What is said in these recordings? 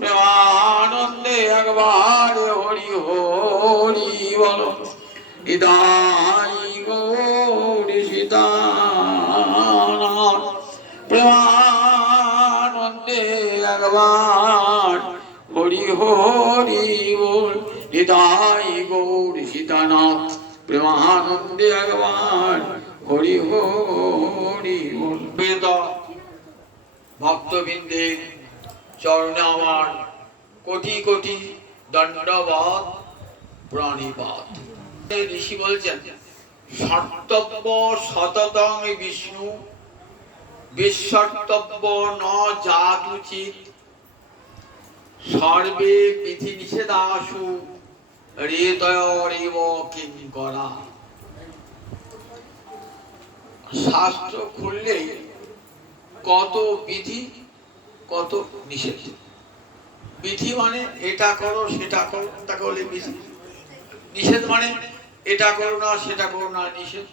প্রেমানন্দে একবার হরি হরি বল। হৃদয় গৌরী সীতানাথ প্রেমানন্দে একবার হরি হরি বল। হৃদয় গৌরী সীতানাথ প্রেমানন্দে একবার হরি হরি বল। ভক্তবৃন্দের চরণে আমার কোটি কোটি দণ্ডবাদ প্রণিপাত। ঋষি বলছেন সর্তব্য সততং বিষ্ণু বিশ্বর্তব্য ন জাতুচিত সর্বে বিধি নিষেধাসু হৃদয়রেব কিঙ্করা। শাস্ত্র খুললেই কত বিধি কত নিষেধ। বিধি মানে এটা করো সেটা করো, তাকে বলে বিধি। নিষেধ মানে এটা করো না সেটা করো না, নিষেধ।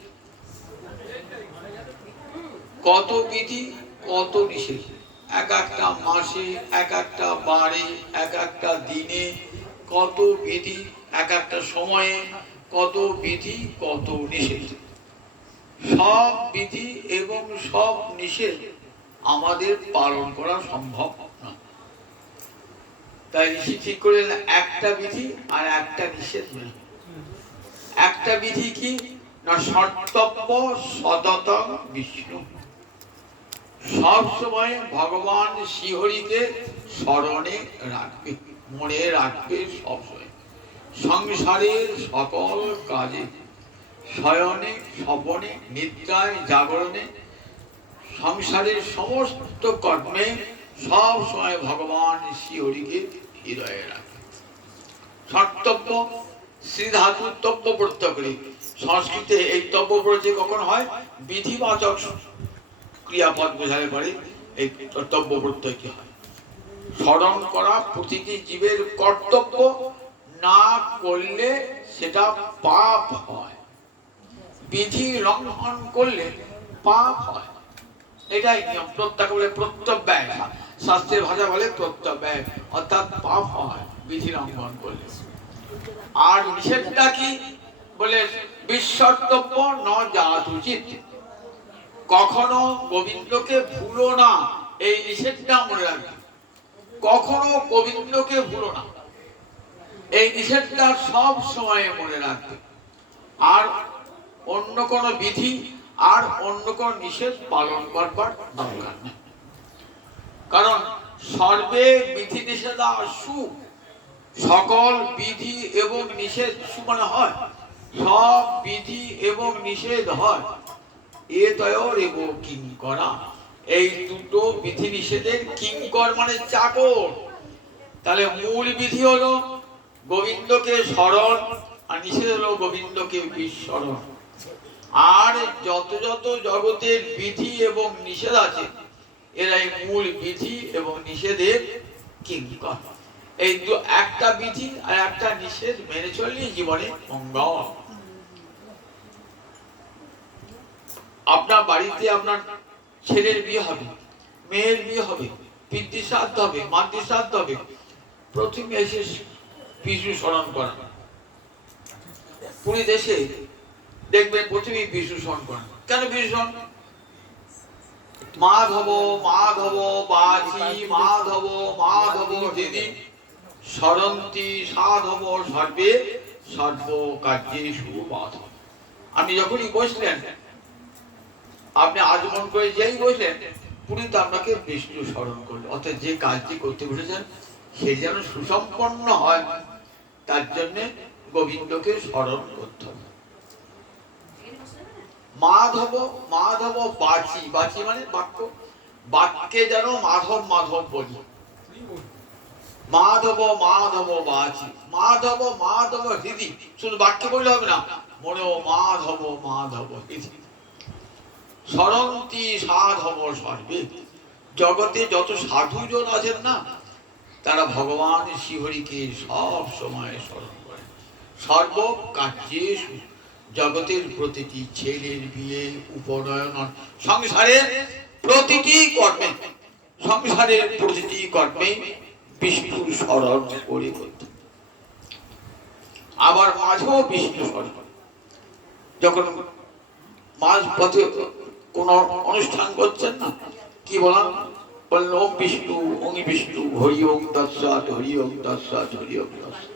কত বিধি কত নিষেধ, এক একটা মাসে, এক একটা বারে, এক একটা দিনে কত বিধি, এক একটা সময়ে কত বিধি কত নিষেধ। সব বিধি এবং সব নিষেধ আমাদের পালন করা সম্ভব না। তাই ঋষি ঠিক করে একটা বিধি আর একটা নিষেধ নেই। একটা বিধি কি না সর্তব্য সততং বিষ্ণু, সব সময় ভগবান শ্রীহরিকে স্মরণে রাখবে, মনে রাখবে সবসময়। সংসারের সকল কাজে, শয়নে স্বপনে নিদ্রায় জাগরণে, সংসারের সমস্ত কর্মে সব সময় ভগবান শ্রীহরিকে হৃদয়ে রাখে। সর্তব্য শ্রী ধাতু তব্য প্রত্যয় করি। সংস্কৃতে এই তব্য প্রত্যয় কখন হয়? বিধিবাচক ক্রিয়াপদ বোঝালে পরে এই তব্য প্রত্যয় কি হয়? স্মরণ করা প্রতিটি জীবের কর্তব্য, না করলে সেটা পাপ হয়। বিধি লঙ্ঘন করলে পাপ হয়, এটাই নিয়ম। প্রত্যয় বলে প্রত্যব্যয়, শাস্ত্রের ভাষা বলে প্রত্যব্যয়, অর্থাৎ পাপ হয় বিধি লঙ্ঘন করলে। আর নিষেধটা কি বলে? বিশ্বর্তব্য ন জাতুচিত, কখনো গোবিন্দকে ভুলো না, এই নিষেধটা মনে রাখবে। কখনো গোবিন্দকে ভুলো না, এই নিষেধটা সব সময় মনে রাখবে। আর অন্য কোন বিধি আর অন্য কোন নিষেধ পালন করবার দরকার নেই। কারণ সর্বে বিধি নিষেধাসু, সকল বিধি এবং নিষেধ মানে হয় সব বিধি এবং নিষেধ হয় এতয়োরেব কিঙ্করা। এই দুটো বিধি নিষেধের কিঙ্কর মানে চাকর। তাহলে মূল বিধি হলো গোবিন্দকে স্মরণ, আর নিষেধ হলো গোবিন্দকে বিস্মরণ। আর যত যত জগতের বিধি এবং নিষেধ আছে এরাই মূল বিধি এবং নিষেধের কিঙ্কর। এই একটা বিধি আর একটা নিষেধ মেনে চললেই জীবনে মঙ্গল। আপনার বাড়িতে আপনার ছেলের বিয়ে হবে, মেয়ের বিয়ে হবে, পিতৃ শ্রাদ্ধ হবে, মাতৃ শ্রাদ্ধ হবে, প্রথমে এসে বিষ্ণু স্মরণ করা। পুরী দেশে দেখবেন প্রথমেই বিষ্ণু স্মরণ করেন। কেন বিষ্ণু স্মরণ? মাধব মাধব বাচি মাধব মাধব দিদি স্মরন্তি সাধব সর্বে সর্ব কার্যেষু মাধব। আপনি যখনই বসলেন, আপনি আচমন করে যেই বসলেন, পুরীতে আপনাকে বিষ্ণু স্মরণ করলো। অর্থাৎ যে কাজটি করতে বসেছেন সে যেন সুসম্পন্ন হয়, তার জন্য গোবিন্দকে স্মরণ করতে হবে। মাধব মাধব বাচি, বাচি মানে বাক্য, বাক্যে যেন মাধব মাধব বলি। মাধব মাধব বাচি, মাধব মাধব হৃদি, শুধু বাক্যে বললে হবে না, মনেও মাধব মাধব হৃদি। স্মরন্তি সাধব সর্বে, জগতে যত সাধুজন আছেন না, তারা ভগবান শ্রীহরিকে সব সময় স্মরণ করে। সর্ব কার্যেষু, জগতের প্রতিটি ছেলের বিয়ে, উপনয়ন, সংসারের প্রতিটি কর্মে সংসারের প্রতিটি কর্মে বিষ্ণুর স্মরণ করে করতে। আবার মাঝেও বিষ্ণু স্মরণ, যখন মাঝ পথে কোন অনুষ্ঠান করছেন না, কি বলেন, বললেন ওম বিষ্ণু ওম বিষ্ণু হরি ওম তৎসৎ হরি ওম তৎসৎ হরি ওম তৎসৎ।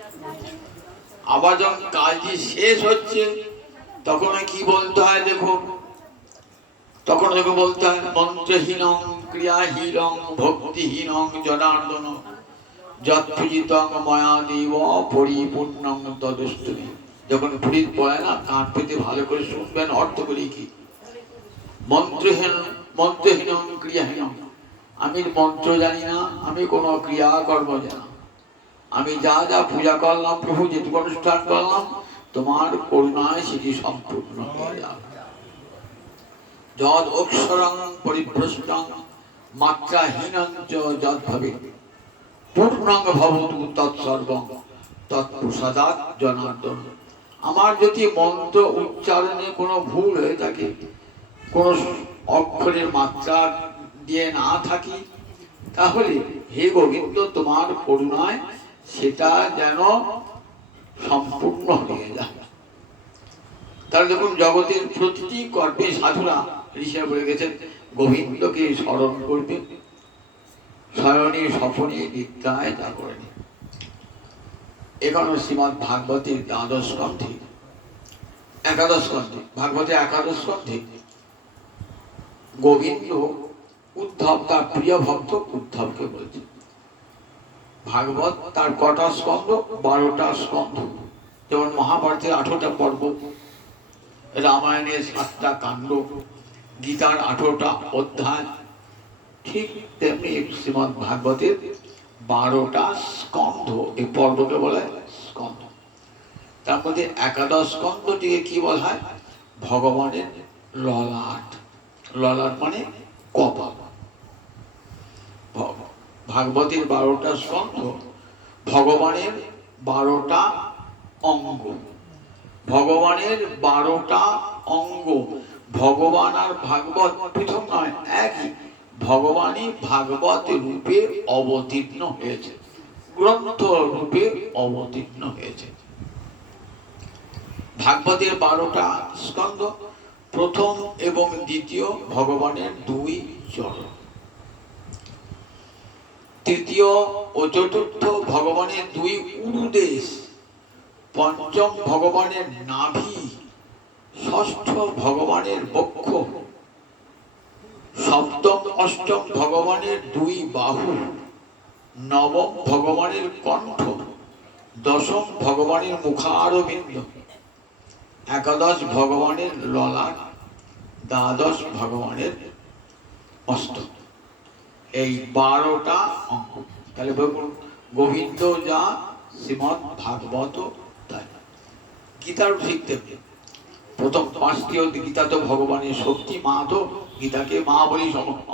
আবার যখন কাজটি শেষ হচ্ছে তখন কি বলতে হয় দেখুন, তখন দেখো বলতে হয় মন্ত্রহীনং ক্রিয়াহীনং ভক্তিহীনং জনার্দন যৎপূজিতং ময়া দেব পরিপূর্ণং তদস্তুমি। যখন পুরীত পড়ে না, কান পেতে ভালো করে শুনবেন, অর্থ করি কি, মন্ত্রহীনং ক্রিয়াহীনং, আমি মন্ত্র জানি না, আমি কোনো ক্রিয়াকর্ম জানি না, আমি যা যা পূজা করলাম প্রভু, যেটুকু অনুষ্ঠান করলাম তোমার করুণায় সেটি সম্পূর্ণ হয়ে যাবে। যদ অক্ষরং পরিভ্রষ্টং মাত্রাহীনং চ যদ ভবেৎ পূর্ণং ভবতু তৎসর্বং তৎপ্রসাদাৎ জনার্দন। আমার যদি মন্ত্র উচ্চারণে কোনো ভুল হয়ে থাকে, কোনো অক্ষরের মাত্রা দিয়ে না থাকি, তাহলে হে গোবিন্দ তোমার করুণায় সেটা যেন সম্পূর্ণ হয়ে যায়। তাহলে দেখুন, জগতের প্রতিটি কর্মে সাধুরা ঋষিরা বলে গেছেন গোবিন্দকে স্মরণ করবে, শয়নে স্বপনে নিদ্রায় জাগরণে। এখানে শ্রীমৎ ভাগবতের একাদশ স্কন্ধে ভাগবতের একাদশ স্কন্ধে গোবিন্দ উদ্ধব তার প্রিয় ভক্ত উদ্ধবকে বলছে। ভাগবত তার কটা স্কন্ধ? 12টা স্কন্ধ। যেমন মহাভারতের 18টা পর্ব, রামায়ণের 7টা কাণ্ড, গীতার 18টা অধ্যায়, ঠিক তেমনি শ্রীমৎ ভাগবতের 12টা স্কন্ধ। এই পর্বকে বলা হয় স্কন্ধ। তার মধ্যে একাদশ স্কন্ধটিকে কি বলা হয়? ভগবানের ললাট। ললাট মানে কপাল। ভাগবতের 12টা স্কন্ধ ভগবানের 12টা অঙ্গ। ভগবানের 12টা অঙ্গ। ভগবান আর ভাগবত পৃথক নয়, একই। ভগবানই ভাগবত রূপে অবতীর্ণ হয়েছে, গ্রন্থ রূপে অবতীর্ণ হয়েছে। ভাগবতের 12টা স্কন্ধ, প্রথম এবং দ্বিতীয় ভগবানের 2 চরণ, তৃতীয় ও চতুর্থ ভগবানের 2 উরুদেশ, পঞ্চম ভগবানের নাভি, ষষ্ঠ ভগবানের বক্ষ, সপ্তম অষ্টম ভগবানের 2 বাহু, নবম ভগবানের কণ্ঠ, দশম ভগবানের মুখারবিন্দ, একাদশ ভগবানের ললাট, দ্বাদশ ভগবানের মস্তক। এই 12টা অঙ্গ। তাহলে গোবিন্দ যা, শ্রীমৎ ভাগবত তাই। গীতার ঠিক তেমনি। প্রথম 5টি গীতা তো ভগবানের শক্তি, মা তো গীতাকে মা বলি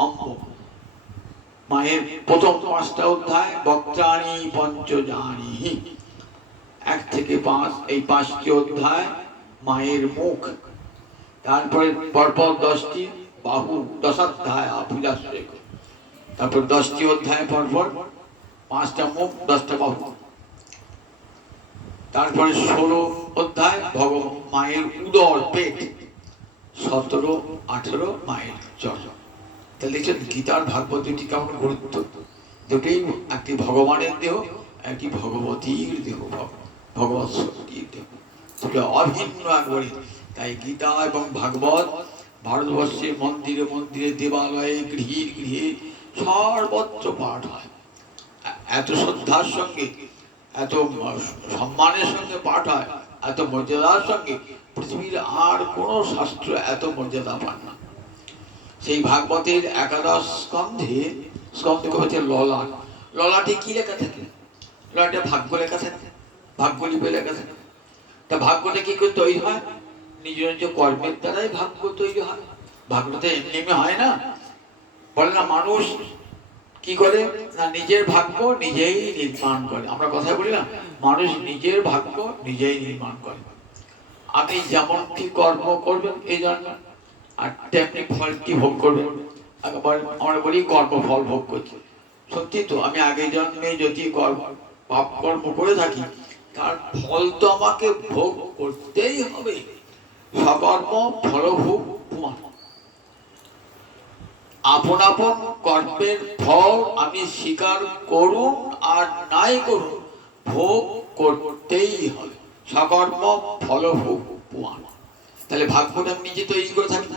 অম্ব। মায়ের প্রথম 5টা অধ্যায় বক্ত্রাণি পঞ্চজানি, 1 থেকে 5, এই 5টি অধ্যায় মায়ের মুখ। তারপরে পরপর 10টি বাহু, দশাধ্যায় পূজাশ্রয়। তারপর 10টি অধ্যায় পরপর 5টা মুখ, 10টা বাহু। তারপরে 16 অধ্যায় মায়ের উদর, পেট। 17, 18 মায়ের চরণ। তাহলে দেখছেন গীতার ভাগবত দুটি কেমন গুরুত্ব। দুটোই একটি ভগবানের দেহ, একটি ভগবতীর দেহ, ভগবত শক্তির দেহ, দুটো অভিন্ন একবারে। তাই গীতা এবং ভাগবত ভারতবর্ষে মন্দিরে মন্দিরে, দেবালয়ে, গৃহে গৃহে সর্বত্র পাঠ হয়। এত শ্রদ্ধার সঙ্গে, এত সম্মানের সঙ্গে পাঠ হয়, এত মর্যাদার সঙ্গে। পৃথিবীর আর কোনো শাস্ত্র এত মর্যাদা পান না। সেই ভাগবতের একাদশ স্কন্ধে হচ্ছে ললাট। ললাটে কি লেখা থাকে? ললাটে ভাগ্য লেখা থাকে, ভাগ্যলিপি লেখা থাকে। তা ভাগ্যটা কি করে তৈরি হয়? নিজ নিজ কর্মের দ্বারাই ভাগ্য তৈরি হয়। ভাগ্যটা এমনি এমনি হয় না। বলে না, মানুষ কি করে না, নিজের ভাগ্য নিজেই নির্মাণ করে। আমরা কথা বলি না, মানুষ নিজের ভাগ্য নিজেই নির্মাণ করে। আপনি যেমন কি কর্ম করবেন এই জন্য, আর তেমনি ফলটি ভোগ করবেন। একবার আমরা বলি কর্মফল ভোগ করছি, সত্যি তো আমি আগের জন্মে যদি পাপ কর্ম করে থাকি তার ফল তো আমাকে ভোগ করতেই হবে। সকর্ম ফলভোগ প্রমাণ। আপন আপন কর্মের ফল আমি স্বীকার করুন আর নাই করুন, ভোগ করতেই হবে। সকর্ম ফলভোগ প্রমাণ। তাহলে ভাগ্যটা আমি নিজে তৈরি করে থাকি।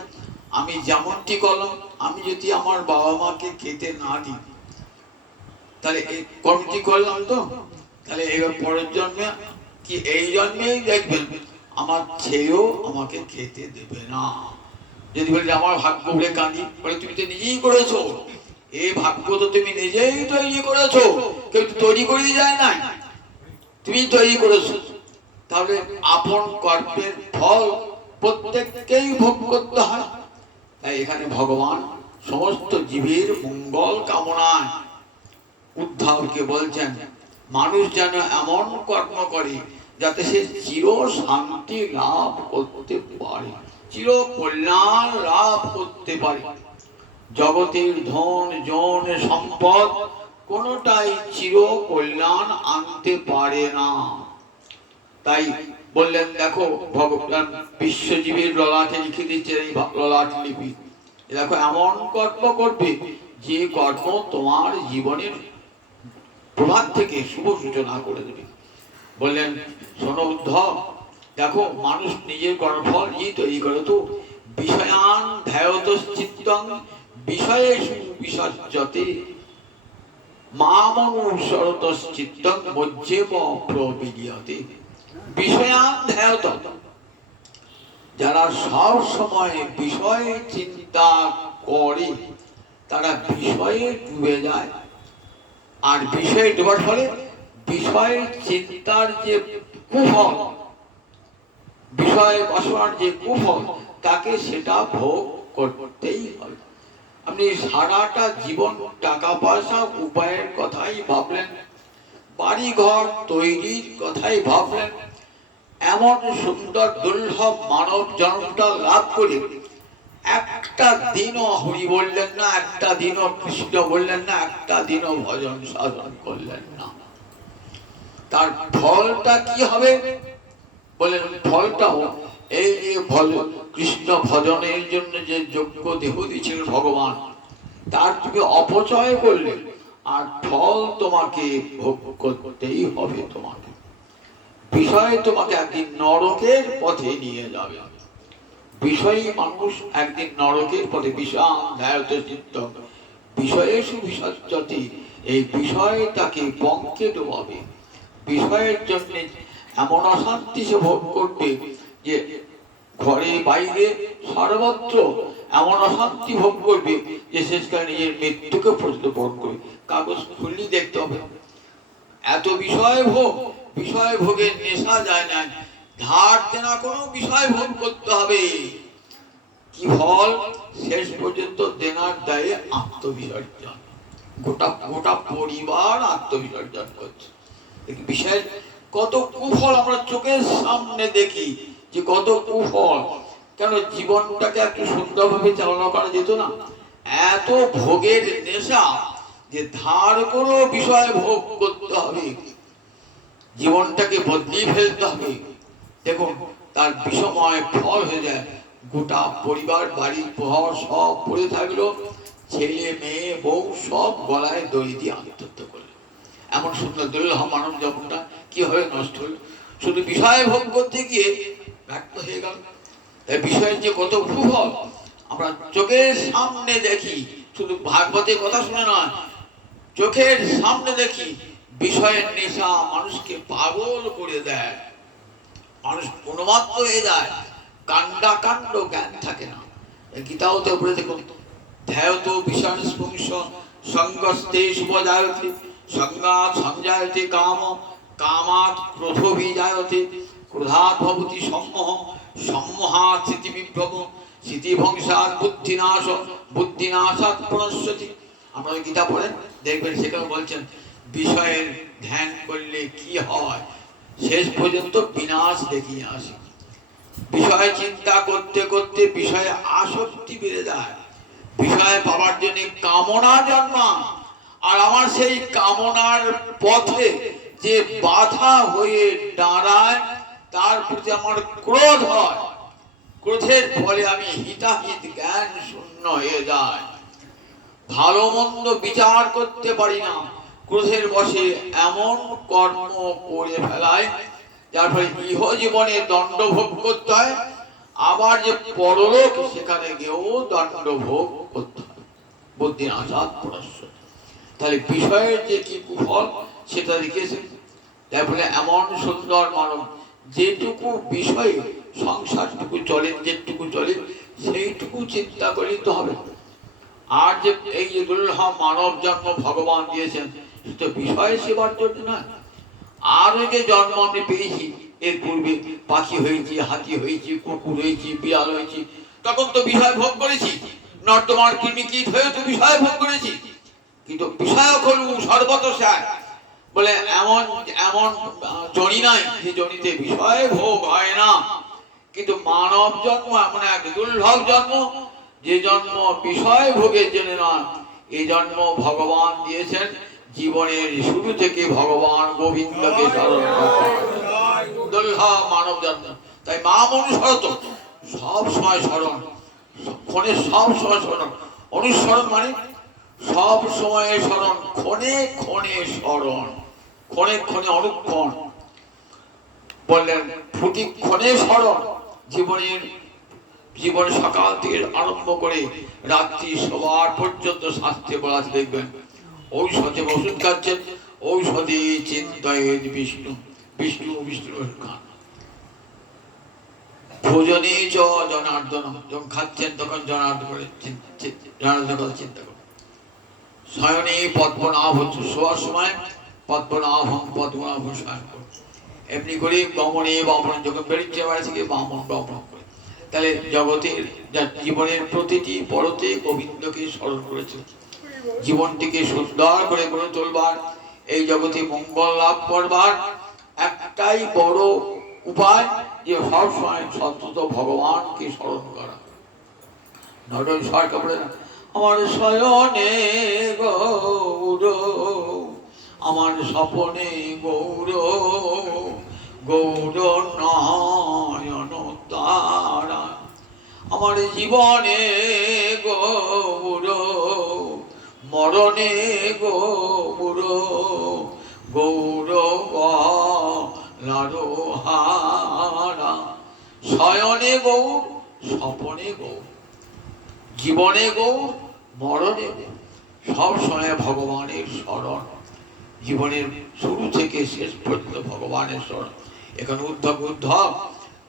আমি যেমনটি করলাম, আমি যদি আমার বাবা মাকে খেতে না দিই তাহলে এই কর্মটি করলাম তো, তাহলে এবার পরের জন্মে কি এই জন্মেই দেখবেন আমার ছেলেও আমাকে খেতে দেবে না। যদি বলি আমার ভাগ্য বলে কাঁদি, বলে তুমি তো নিজেই করেছো, এই ভাগ্য তো তুমি নিজেই তৈরি করেছো, কেউ তৈরি করে দিয়ে যায় না, তুমি তৈরি করেছো। তাহলে আপন কর্মের ফল প্রত্যেককেই ভোগ করতে হয়। তাই এখানে ভগবান সমস্ত জীবের মঙ্গল কামনায় উদ্ধবকে বলছেন মানুষ যেন এমন কর্ম করে যাতে সে চির শান্তি লাভ করতে পারে, চির কল্যাণ লাভ করতে পারে। জগতের ধন জন সম্পদ কোনোটাই চির কল্যাণ আনতে পারে না। তাই বললেন দেখো ভগবান বিশ্বজীবীর ললাটে লিখে দিচ্ছে, এই ললাট লিপি, দেখো এমন কর্ম করবে যে কর্ম তোমার জীবনের প্রভাত থেকে শুভ সূচনা করে দেবে। বললেন শোনো উদ্ধব, দেখো মানুষ নিজের কর্মফল নিজেই তৈরি করে তো। বিষয়ান ধ্যায়ত চিত্তং বিষয়েষু বিসজ্জতে মামনুসরত চিত্তং মজ্জেব প্রবিলিয়তে। বিষয়ান ধ্যায়ত, যারা সব সময় বিষয়ে চিন্তা করে তারা বিষয়ে ডুবে যায়। আর বিষয়ে ডোবার ফলে বিষয়ের চিন্তার যে কুফল, বিষয় বাসনার যে কুফল, তাকে সেটা ভোগ করতেই হবে। আপনি সারাটা জীবন টাকা পয়সা উপায়ের কথাই ভাবলেন, বাড়ি ঘর তৈরির কথাই ভাবলেন, এমন সুন্দর দুর্লভ মানব জন্মটা লাভ করে একটা দিনও হরি বললেন না, একটা দিনও কৃষ্ণ বললেন না, একটা দিনও ভজন সাধন করলেন না। তার ফলটা কি হবে বলেন? ফলটাও এই যে কৃষ্ণ ভজনের জন্য যে যোগ্য দেহ দিয়েছিলেন ভগবান, তার তুমি অপচয় করলে আর ফল তোমাকে ভোগ করতেই হবে। তোমাকে বিষয় তোমাকে একদিন নরকের পথে নিয়ে যাবে। বিষয়ী মানুষ একদিন নরকের পথে বিষাম ধ্যায়ত চিত্তং বিষয়েষু বিসজ্জতি, এই বিষয় তাকে পঙ্কে ডোবাবে। বিষয়ের জন্য এমন অশান্তি সে ভোগ করবে যে ঘরে বাইরে সর্বত্র এমন অশান্তি ভোগ করবে যে শেষকালে নিজের মৃত্যুকে পর্যন্ত বরণ করবে। কাগজ খুললেই দেখতে হবে এত বিষয় ভোগ। বিষয় ভোগের নেশা যায় না, ধার দেনা কোনো বিষয় ভোগ করতে হবে। কি ফল? শেষ পর্যন্ত দেনার দায়ে আত্মবিসর্জন। গোটা গোটা পরিবার আত্মবিসর্জন করছে। বিষয়ের কত কুফল আমরা চোখের সামনে দেখি, যে কত কুফল। কেন জীবনটাকে একটু সুন্দরভাবে চালনা করা যেত না? এত ভোগের নেশা যে ধার কোনো বিষয় ভোগ করতে হবে, জীবনটাকে বদলিয়ে ফেলতে হবে। দেখুন তার বিষময় ফল হয়ে যায়। গোটা পরিবার বাড়ির প্রহর সব পড়ে থাকলো, ছেলে মেয়ে বউ সব গলায় দড়ি দিয়ে আত্মহত্যা করলো। এমন সুন্দর দুর্লভ মানব জীবনটা কিভাবে নষ্ট হলো? শুধু বিষয় ভোগ করতে গিয়ে ব্যর্থ হয়ে গেল। তাই বিষয়ের যে কত কুফল আমরা চোখের সামনে দেখি, শুধু ভাগবতের কথা শুনে নয়, চোখের সামনে দেখি। বিষয়ের নেশা মানুষকে পাগল করে দেয়, মানুষ উন্মাদ হয়ে যায়, কাণ্ডা কাণ্ড জ্ঞান থাকে না। গীতাতে উপরে দেখুন, ধ্যায়ত বিষয় স্পংশ সঙ্গস্তে শুভজায়তে সঙ্গাৎ সংজায়তে কাম কামাৎ ক্রোধবিজায়তে ক্রোধাৎ ভবতি সম্মোহ সম্মোহাৎ স্মৃতিবিভ্রম স্মৃতিভংসাৎ বুদ্ধিনাশ বুদ্ধিনাশাৎ প্রণশ্যতি। আপনারা গীতা পড়েন দেখবেন, সেখানে বলছেন বিষয়ের ধ্যান করলে কি হয়, শেষ পর্যন্ত বিনাশ দেখিয়ে আসে। বিষয় চিন্তা করতে করতে বিষয়ে আসক্তি বেড়ে যায়, বিষয় পাওয়ার জন্য কামনা জন্মায়, আর আমার সেই কামনার পথে যে বাধা হয়ে দাঁড়ায় তার প্রতি আমার ক্রোধ হয়। ক্রোধের ফলে আমি হিতাহিত জ্ঞান শূন্য হয়ে যায়, ভালো মন্দ বিচার করতে পারি না। ক্রোধের বশে এমন কর্ম করে ফেলায় যার ফলে ইহ জীবনে দণ্ড ভোগ করতে হয়, আবার যে পরলোক সেখানে গিয়েও দণ্ড ভোগ করতে হয়। বুদ্ধি আসাদ পরস্য, তাহলে বিষয়ের যে কি কুফল সেটা লিখেছে। তাই বলে এমন সুন্দর মানব, যেটুকু বিষয়ে সংসারটুকু চলে, যেটুকু চলে সেইটুকু চিন্তা করলে তো হবে। আর যে এই যে দুর্লভ মানব জন্ম ভগবান দিয়েছেন তো বিষয় সেবার জন্য নয়। আরো যে জন্ম আমি পেয়েছি, এর পূর্বে পাখি হয়েছি, হাতি হয়েছি, কুকুর হয়েছি, বিড়াল হয়েছি, তখন তো বিষয় ভোগ করেছি। নর্দমার কৃমিকীট হয়ে তো বিষয় ভোগ করেছি, কিন্তু বিষয় হল সর্বতঃসার বলে এমন এমন জনি নাই যে জনিতে বিষয় ভোগ হয় না। কিন্তু মানব জন্ম এমন এক দুর্লভ জন্ম, যে জন্ম বিষয় ভোগের জন্য নয়। এই জন্ম ভগবান দিয়েছেন জীবনের শুরু থেকে ভগবান গোবিন্দকে স্মরণ করতে, দুর্লভ মানব জন্ম। তাই মা অনুসরত সব সময় স্মরণ, ক্ষণে সব সময় স্মরণ। অনুসরণ মানে সব সময় স্মরণ, ক্ষণে ক্ষণে স্মরণ, ক্ষণে ক্ষণে অনুক্ষণ। বললেন প্রতিক্ষণে স্মরণ। জীবন সকাল থেকে আরম্ভ করে রাত্রি সবার পর্যন্ত শাস্ত্রে বলা আছে, দেখবেন ঔষধে ওষুধ খাচ্ছেন, ঔষধে চিন্তায় বিষ্ণু বিষ্ণু বিষ্ণু খান, ভোজনে চ জনার্দন, যখন খাচ্ছেন তখন জনার্দন করে জনার্দন কথা চিন্তা করুন। শয়নে পদ্মনাভ, শোয়ার সময় পদ্মনাভম পদ্মনাভ শয়ন করুন। এমনি করে গমনে বামন, যখন বেরিয়ে বাড়ি থেকে বামন বামন করে। তাহলে জগতের জীবনের প্রতিটি পরতে গোবিন্দকে স্মরণ করেছে। জীবনটিকে সুন্দর করে গড়ে তোলবার, এই জগতে মঙ্গল লাভ করবার একটাই বড় উপায় যে সব সময় সন্তত ভগবানকে স্মরণ করা। নটন সরকার বলে না, আমার শয়নে গৌর, আমার স্বপনে গৌর, গৌর নয়ন তারা, আমার জীবনে গৌর, মরণে গৌর, গৌর গলারোহারা। শয়নে গৌর, স্বপনে গৌর, জীবনে গৌর, মরণে গৌর। সব সময় ভগবানের স্মরণ, জীবনের শুরু থেকে শেষ পর্যন্ত ভগবানের স্মরণ। এখন উদ্ধব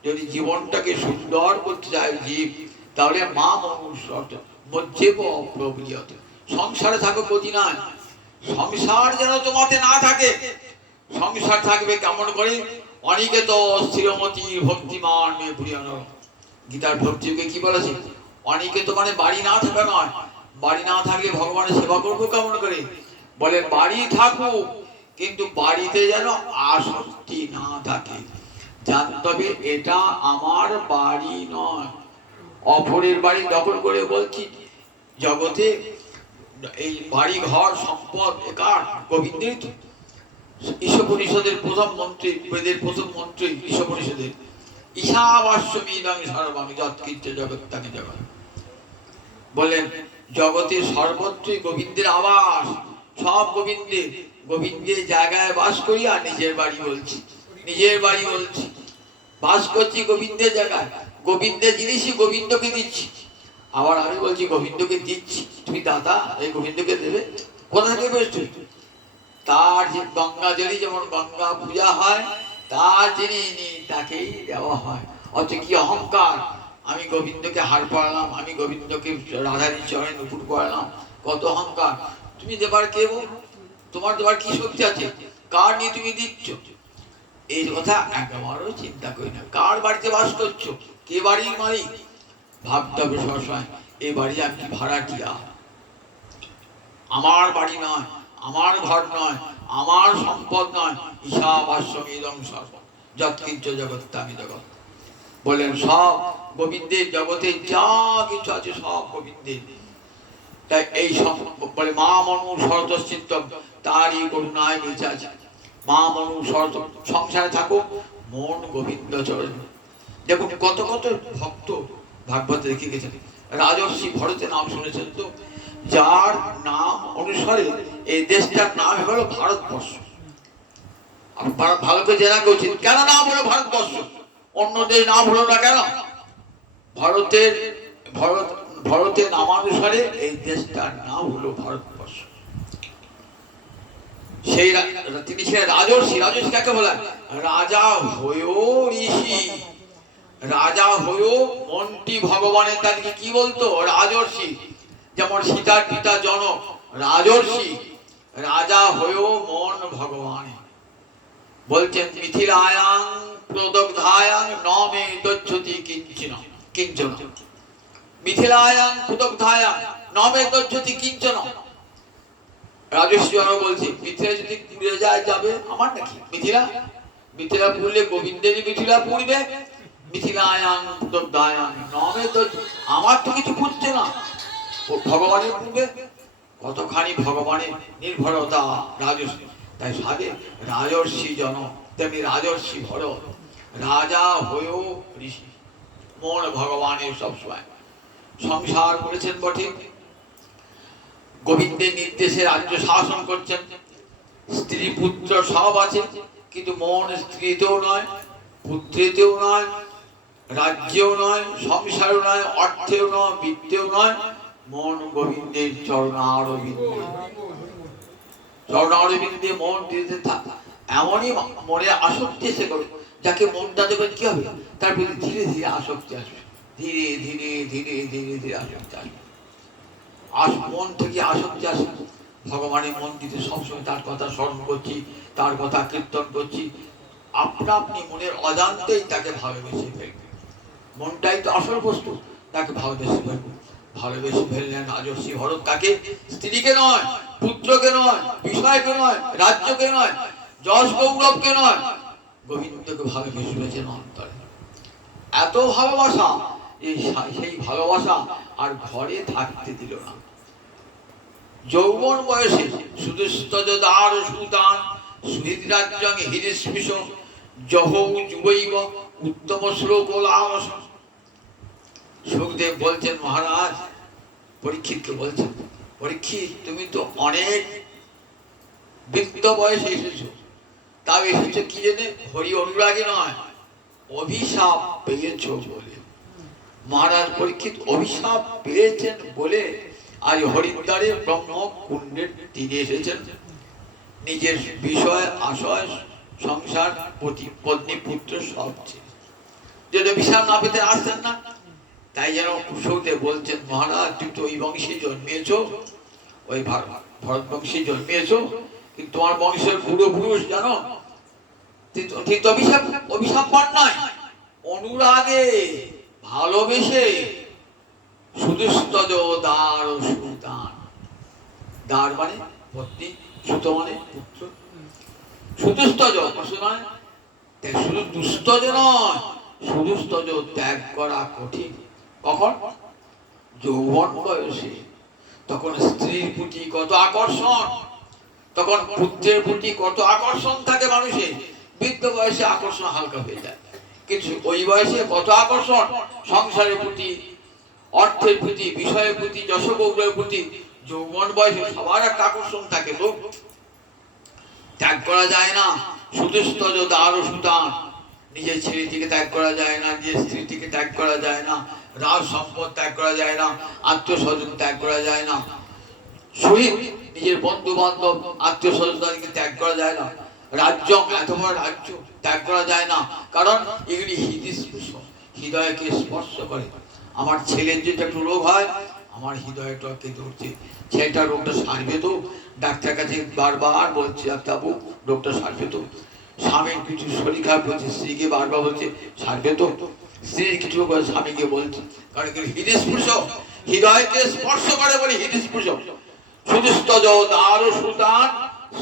যদি জীবনটাকে সুন্দর করতে চায় জীব, তাহলে মা মধ্যে প্রবৃহত সংসারে থাকো গতি নাই। সংসার যেন তোমাতে না থাকে। সংসার থাকবে কেমন করে? অনিকেত স্থিরমতি ভক্তিমান মেয়ে প্রিয়ানো। গীতার ভক্তিকে কি বলেছে? অনিকেত মানে বাড়ি না থাকা নয়। বাড়ি না থাকলে ভগবানের সেবা করবো কেমন করে? বলে বাড়ি থাকুক, কিন্তু বাড়িতে যেন আসক্তি না থাকে। জানতে হবে এটা আমার বাড়ি নয়, অপরের বাড়ি দখল করে বলছি। জগতে এই বাড়ি ঘর সম্পদ একার গোবিন্দের। ঈশোপনিষদের প্রথম মন্ত্রী, বেদের প্রথম মন্ত্রী ঈশোপনিষদের, ঈশাবাস্যমিদং সর্বং যৎকিঞ্চ জগত্যাং জগৎ। বলেন জগতের সর্বত্রই গোবিন্দের আবাস, সব গোবিন্দের। গোবিন্দের জায়গায় বাস করি আর নিজের বাড়ি বলছি, নিজের বাড়ি বলছি, বাস করছি গোবিন্দের জায়গায়। গোবিন্দের জিনিসই গোবিন্দকে দিচ্ছি, আবার আমি বলছি গোবিন্দকে দিচ্ছি। তুমি দাদা এই গোবিন্দকে দেবে কোথা থেকে বেরোচ্ছ? তার যে গঙ্গা জলি, যেমন গঙ্গা পূজা হয়, তার যিনি তাকেই দেওয়া হয়। অত কি অহংকার, আমি গোবিন্দকে হার পড়ালাম, আমি গোবিন্দকে রাধারী চরণে নুপুর পড়ালাম, কত অহংকার। তুমি দেবার কে বল? তোমার দেবার কি শক্তি আছে? কার নিয়ে তুমি দিচ্ছ? এই কথা একেবারেও চিন্তা করি না। কার বাড়িতে বাস করছো? কে বাড়ির মালিক? ভাবতে হবে সবসময় এই বাড়ি আমি ভাড়াটিয়া, আমার বাড়ি নয়, আমার ঘর নয়, আমার সম্পদ নয়। ঈশাবাস্যমিদং সর্বং যৎকিঞ্চ জগত্যাং জগৎ। বলেন সব গোবিন্দের, জগতে যা কিছু আছে সব গোবিন্দের। তাই এই বলে মা মনু শরতশ্চিত্ত, তারই করুণায় নিচে আছে। মা মনু শরত, সংসারে থাকো মন গোবিন্দ চরণ। দেখুন কত কত ভক্ত ভাগবত রেখে গেছেন। রাজর্ষি ভরতের নাম শুনেছেন তো, যার নাম অনুসারে এই দেশটার নাম হলো ভারতবর্ষ। ভালো করে জানা উচিত, কেন নাম হলো ভারতবর্ষ, অন্য দেশ নাম হলো না কেন? ভারতের নামানুসারে এই দেশটার নাম হলো ভারতবর্ষ। সেই তিনি ছিলেন রাজর্ষি। রাজর্ষি কাকে বলা? রাজা হয়েও ঋষি, রাজা হয়েও মনটি ভগবানের। তাদেরকে কি বলতো? রাজর্ষি। যেমন সীতার পিতা জনক রাজর্ষি, রাজা হয়েও মন ভগবানে। বলছেন মিথিলায়াং প্রদগ্ধায়াং ন মে দচ্ছতি কিঞ্চন কিঞ্চন। মিথিলায়াং প্রদগ্ধায়াং ন মে দচ্ছতি কিঞ্চন। রাজর্ষি বলছে মিথিলা যদি পুড়ে যায় যাবে আমার নাকি? মিথিলা মিথিলা পুড়লে গোবিন্দেরই মিথিলা পুড়বে। মিথিলায়াং প্রদগ্ধায়াং ন মে দচ্ছতি, আমার তো কিছু পুড়ছে না, ভগবানের পুড়বে। কতখানি ভগবানের নির্ভরতা রাজর্ষি। তাই সাধে রাজর্ষি জন, তেমনি রাজর্ষি ভরত, রাজা হয়েও ঋষি, মন ভগবানের সবসময়। সংসার করেছেন বটে, গোবিন্দের নির্দেশে রাজ্য শাসন করছেন, স্ত্রী পুত্র সব আছে, কিন্তু মন স্ত্রীতেও নয়, পুত্রেতেও নয়, রাজ্যেও নয়, সংসারও নয়, অর্থেও নয়, বিত্তেও নয়, মন গোবিন্দের চরণারবিন্দে। চরণারবিন্দে মন দিতে থাকা, এমনই মনে আসক্তি এসে করে, যাকে মনটা দেবেন কি হবে? তার প্রতি ধীরে ধীরে আসক্তি আসবে, ধীরে ধীরে ধীরে ধীরে ধীরে আসক্তি আসবে। মন থেকে আসক্তি আসবে, ভগবানের মন দিতে সবসময় তার কথা স্মরণ করছি, তার কথা কীর্তন করছি, আপনা আপনি মনের অজান্তেই তাকে ভালোবেসে ফেলবে। মনটাই তো আসল বস্তু, তাকে ভালোবেসে ফেলবে। ভালোবেসে ফেললেন রাজর্ষি ভরত। কাকে? স্ত্রীকে নয়, পুত্রকে নয়, বিষয়কে নয়, রাজ্যকে নয়, যশ গৌরবকে নয়, গোবিন্দকে ভালোবেসে ফেলেছেন অন্তরে। এত ভালোবাসা, সেই ভালোবাসা আর ঘরে থাকতে দিল না। যৌবন বয়সে সুদুস্তদার সুতান সুহৃদ রাজ্যং হৃদস্পৃশ জহৌ যুবৈব উত্তম শ্লোক লালস। সুখদেব বলছেন মহারাজ পরীক্ষিতকে বলছেন, পরীক্ষিত তুমি তো অনেক বৃদ্ধ বয়সে এসেছো, তাও এসেছো কি জেনে? হরি অনুরাগে নয়, অভিশাপ পেয়েছো বলে। মহারাজ পরীক্ষিত অভিশাপ পেয়েছেন বলে আজ হরিদ্বারে ব্রহ্ম কুণ্ডের তীরে এসেছেন। নিজের বিষয় আশয় সংসার পত্নী পুত্র সব ছেড়ে যদি অভিশাপ না পেতে আসতেন না। তাই যেন সুখদেব বলছেন মহারাজ তুমি তো ওই বংশে জন্মিয়েছ, ওই ভরত বংশে জন্মিয়েছ, কিন্তু তোমার বংশের পূর্বপুরুষ জানো ঠিক অভিশাপ পান নাই, অনুরাগে ভালোবেসে সুদুস্তজ দার সুতান। দার মানে পত্নী, সুত মানে পুত্র, সুদুস্তজ নয়, শুধু দুস্তজ নয়, সুদুস্তজ ত্যাগ করা কঠিন। কখন? যৌবন বয়সে। তখন স্ত্রীর প্রতি কত আকর্ষণ, তখন পুত্রের প্রতি কত আকর্ষণ থাকে মানুষের। বৃদ্ধ বয়সে আকর্ষণ হালকা হয়ে যায়, কিন্তু ওই বয়সে কত আকর্ষণ সংসারের প্রতি, অর্থের প্রতি, বিষয়ের প্রতি, যশগৌরবের প্রতি। যৌবন বয়সে সবার একটা আকর্ষণ থাকে, তো ত্যাগ করা যায় না। সুদুস্তজ দার সুতান, নিজের ছেলেটিকে ত্যাগ করা যায় না, নিজের স্ত্রীটিকে ত্যাগ করা যায় না, রাজ সম্পদ ত্যাগ করা যায় না, আত্মীয় স্বজন ত্যাগ করা যায় না, শহীদ নিজের বন্ধু বান্ধব আত্মীয় স্বজনকে ত্যাগ করা যায় না, রাজ্য এত বড় রাজ্য ত্যাগ করা যায় না, কারণ এগুলি হৃদয়কে স্পর্শ করে। আমার ছেলের যদি একটু রোগ হয়, আমার হৃদয়টাকে ধরছে, ছেলেটার রোগটা সারবে তো, ডাক্তার কাছে বারবার বলছে ডাক্তারবাবু রোগটা সারবে তো। স্বামীর কিছু শরীর খারাপ হচ্ছে, স্ত্রীকে বারবার বলছে সারবে তো। স্ত্রীর কিছু স্বামীকে বলছে, কারণ হৃদস্পর্শ, হৃদয়কে স্পর্শ করে বলে হৃদস্পর্শ। সুদুস্তজ দার সুতান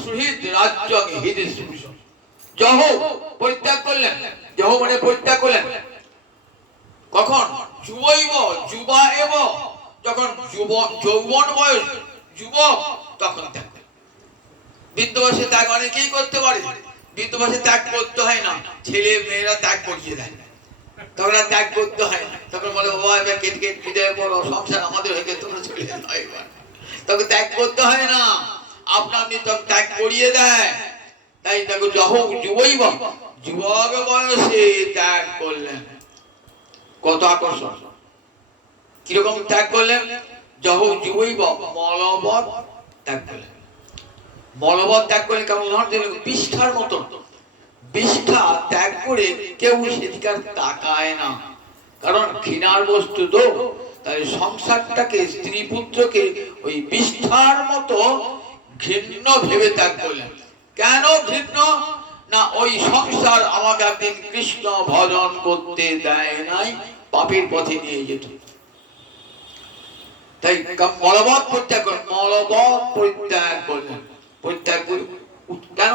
সুহৃদ রাজ্য হৃদস্পর্শ। জহ পরিত্যাগ করলেন, জহ মানে পরিত্যাগ করলেন কখন? যুবৈব যুবা এব, যখন যৌবন বয়স, যুবক, তখন ত্যাগ। বৃদ্ধ বয়সে ত্যাগ অনেকেই করতে পারে, বৃদ্ধ বয়সে ত্যাগ করতে হয় না, ছেলে মেয়েরা ত্যাগ করিয়ে দেয়, তখন আর ত্যাগ করতে হয় না। তখন বলে বাবা এবার কেটে কেটে বিদায় করো, সংসার আমাদের হয়ে গেছে, তোমরা চলে যাও এবার। তখন ত্যাগ করতে হয় না, আপনা আপনি তখন ত্যাগ করিয়ে দেয়। তাই দেখো যখন যুবক বয়সে ত্যাগ করলেন, কত আকর্ষণ! কিরকম ত্যাগ করলেন? যখন যুবৈব মলবৎ ত্যাগ করলেন। মলবৎ ত্যাগ করলেন কেমন? উদাহরণ দিলেন বিষ্ঠার মতন। বিষ্ঠা ত্যাগ করে কেউ সেদিকে তাকায় না, কারণ ঘৃণার বস্তু তো। তাই সংসারটাকে, স্ত্রী পুত্রকে ওই বিষ্ঠার মতো ঘৃণ্য ভেবে ত্যাগ করলেন। কেন ঘৃণ্য? না ওই সংসার আমাকে একদিন কৃষ্ণ ভজন করতে দেয় নাই, পাপের পথে নিয়ে যেত। তাই মলবৎ পরিত্যাগ করলেন, মলবৎ পরিত্যাগ করলেন। পরিত্যাগ করে কেন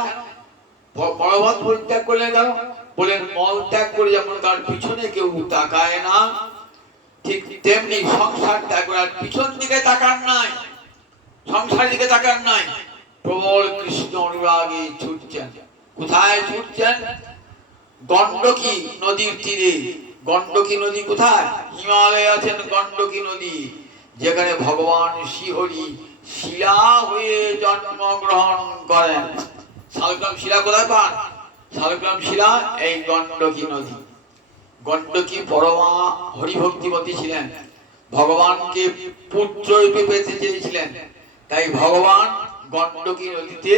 মলবৎ পরিত্যাগ করলেন? কেন বলেন? মল ত্যাগ করে যেমন তার পিছনে কেউ তাকায় না, ঠিক তেমনি সংসার ত্যাগ করে পিছন দিকে তাকান নাই, সংসার দিকে তাকান নাই, প্রবল কৃষ্ণ অনুরাগে ছুটছেন। কোথায় ছুটছেন? গণ্ডকী নদীর তীরে। গণ্ডকী নদী কোথায়? হিমালয়ে আছেন গণ্ডকী নদী, যেখানে ভগবান শ্রীহরি শিলা হয়ে জন্মগ্রহণ করেন। শালগ্রাম শিলা কোথায় পান? শালগ্রাম শিলা এই গণ্ডকী নদী। গণ্ডকী পরমা হরিভক্তিমতী ছিলেন, ভগবানকে পুত্র রূপে পেতে চেয়েছিলেন। তাই ভগবান গণ্ডকী নদীতে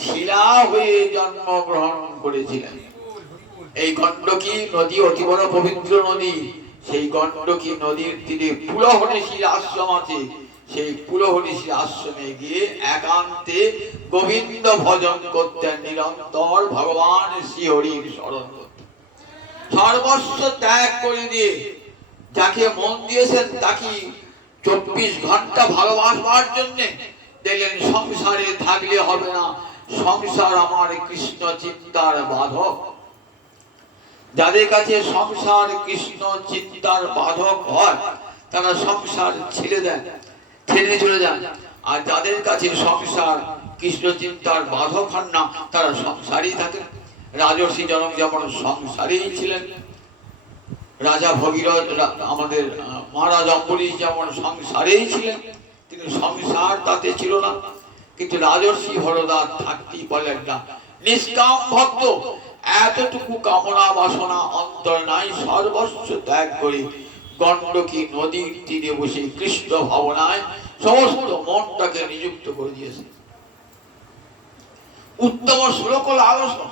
শিলা হয়ে জন্মগ্রহণ করেছিলেন। এই গণ্ডকী নদী অতি বড় পবিত্র নদী। সেই গণ্ডকী নদীর তীরে পুলহরিষির আশ্রম আছে। সেই পুলহরিষির আশ্রমে গিয়ে একান্তে গোবিন্দ ভজন করতেন, নিরন্তর ভগবান শ্রীহরির স্মরণ করতেন। সর্বস্ব ত্যাগ করে দিয়ে যাকে মন দিয়েছেন তাকে 24 ঘন্টা ভালোবাসবার জন্যে দেখলেন সংসারে থাকলে হবে না, সংসার আমার কৃষ্ণ চিন্তার বাধক। যাদের কাছে সংসার কৃষ্ণ চিন্তার বাধক হয় তারা সংসার ছেড়ে দেন, ছেড়ে চলে যান। আর যাদের কাছে সংসার কৃষ্ণ চিন্তার বাধক হন না তারা সংসারেই থাকেন। রাজর্ষি জনক যেমন সংসারেই ছিলেন, রাজা ভগীরথ, আমাদের মহারাজ অম্বরীশ যেমন সংসারেই ছিলেন, কিন্তু সংসার তাতে ছিল না। কিন্তু রাজর্ষি হরদাস থাকতেই বলেন না, নিষ্কাম ভক্ত, এতটুকু কামনা বাসনা অন্তর নাই, সর্বস্ব ত্যাগ করে গণ্ডকী নদীর তীরে বসে কৃষ্ণ ভাবনায় সমস্ত মনটাকে নিযুক্ত করে দিয়েছে। উত্তম শ্লোক আলোচনা।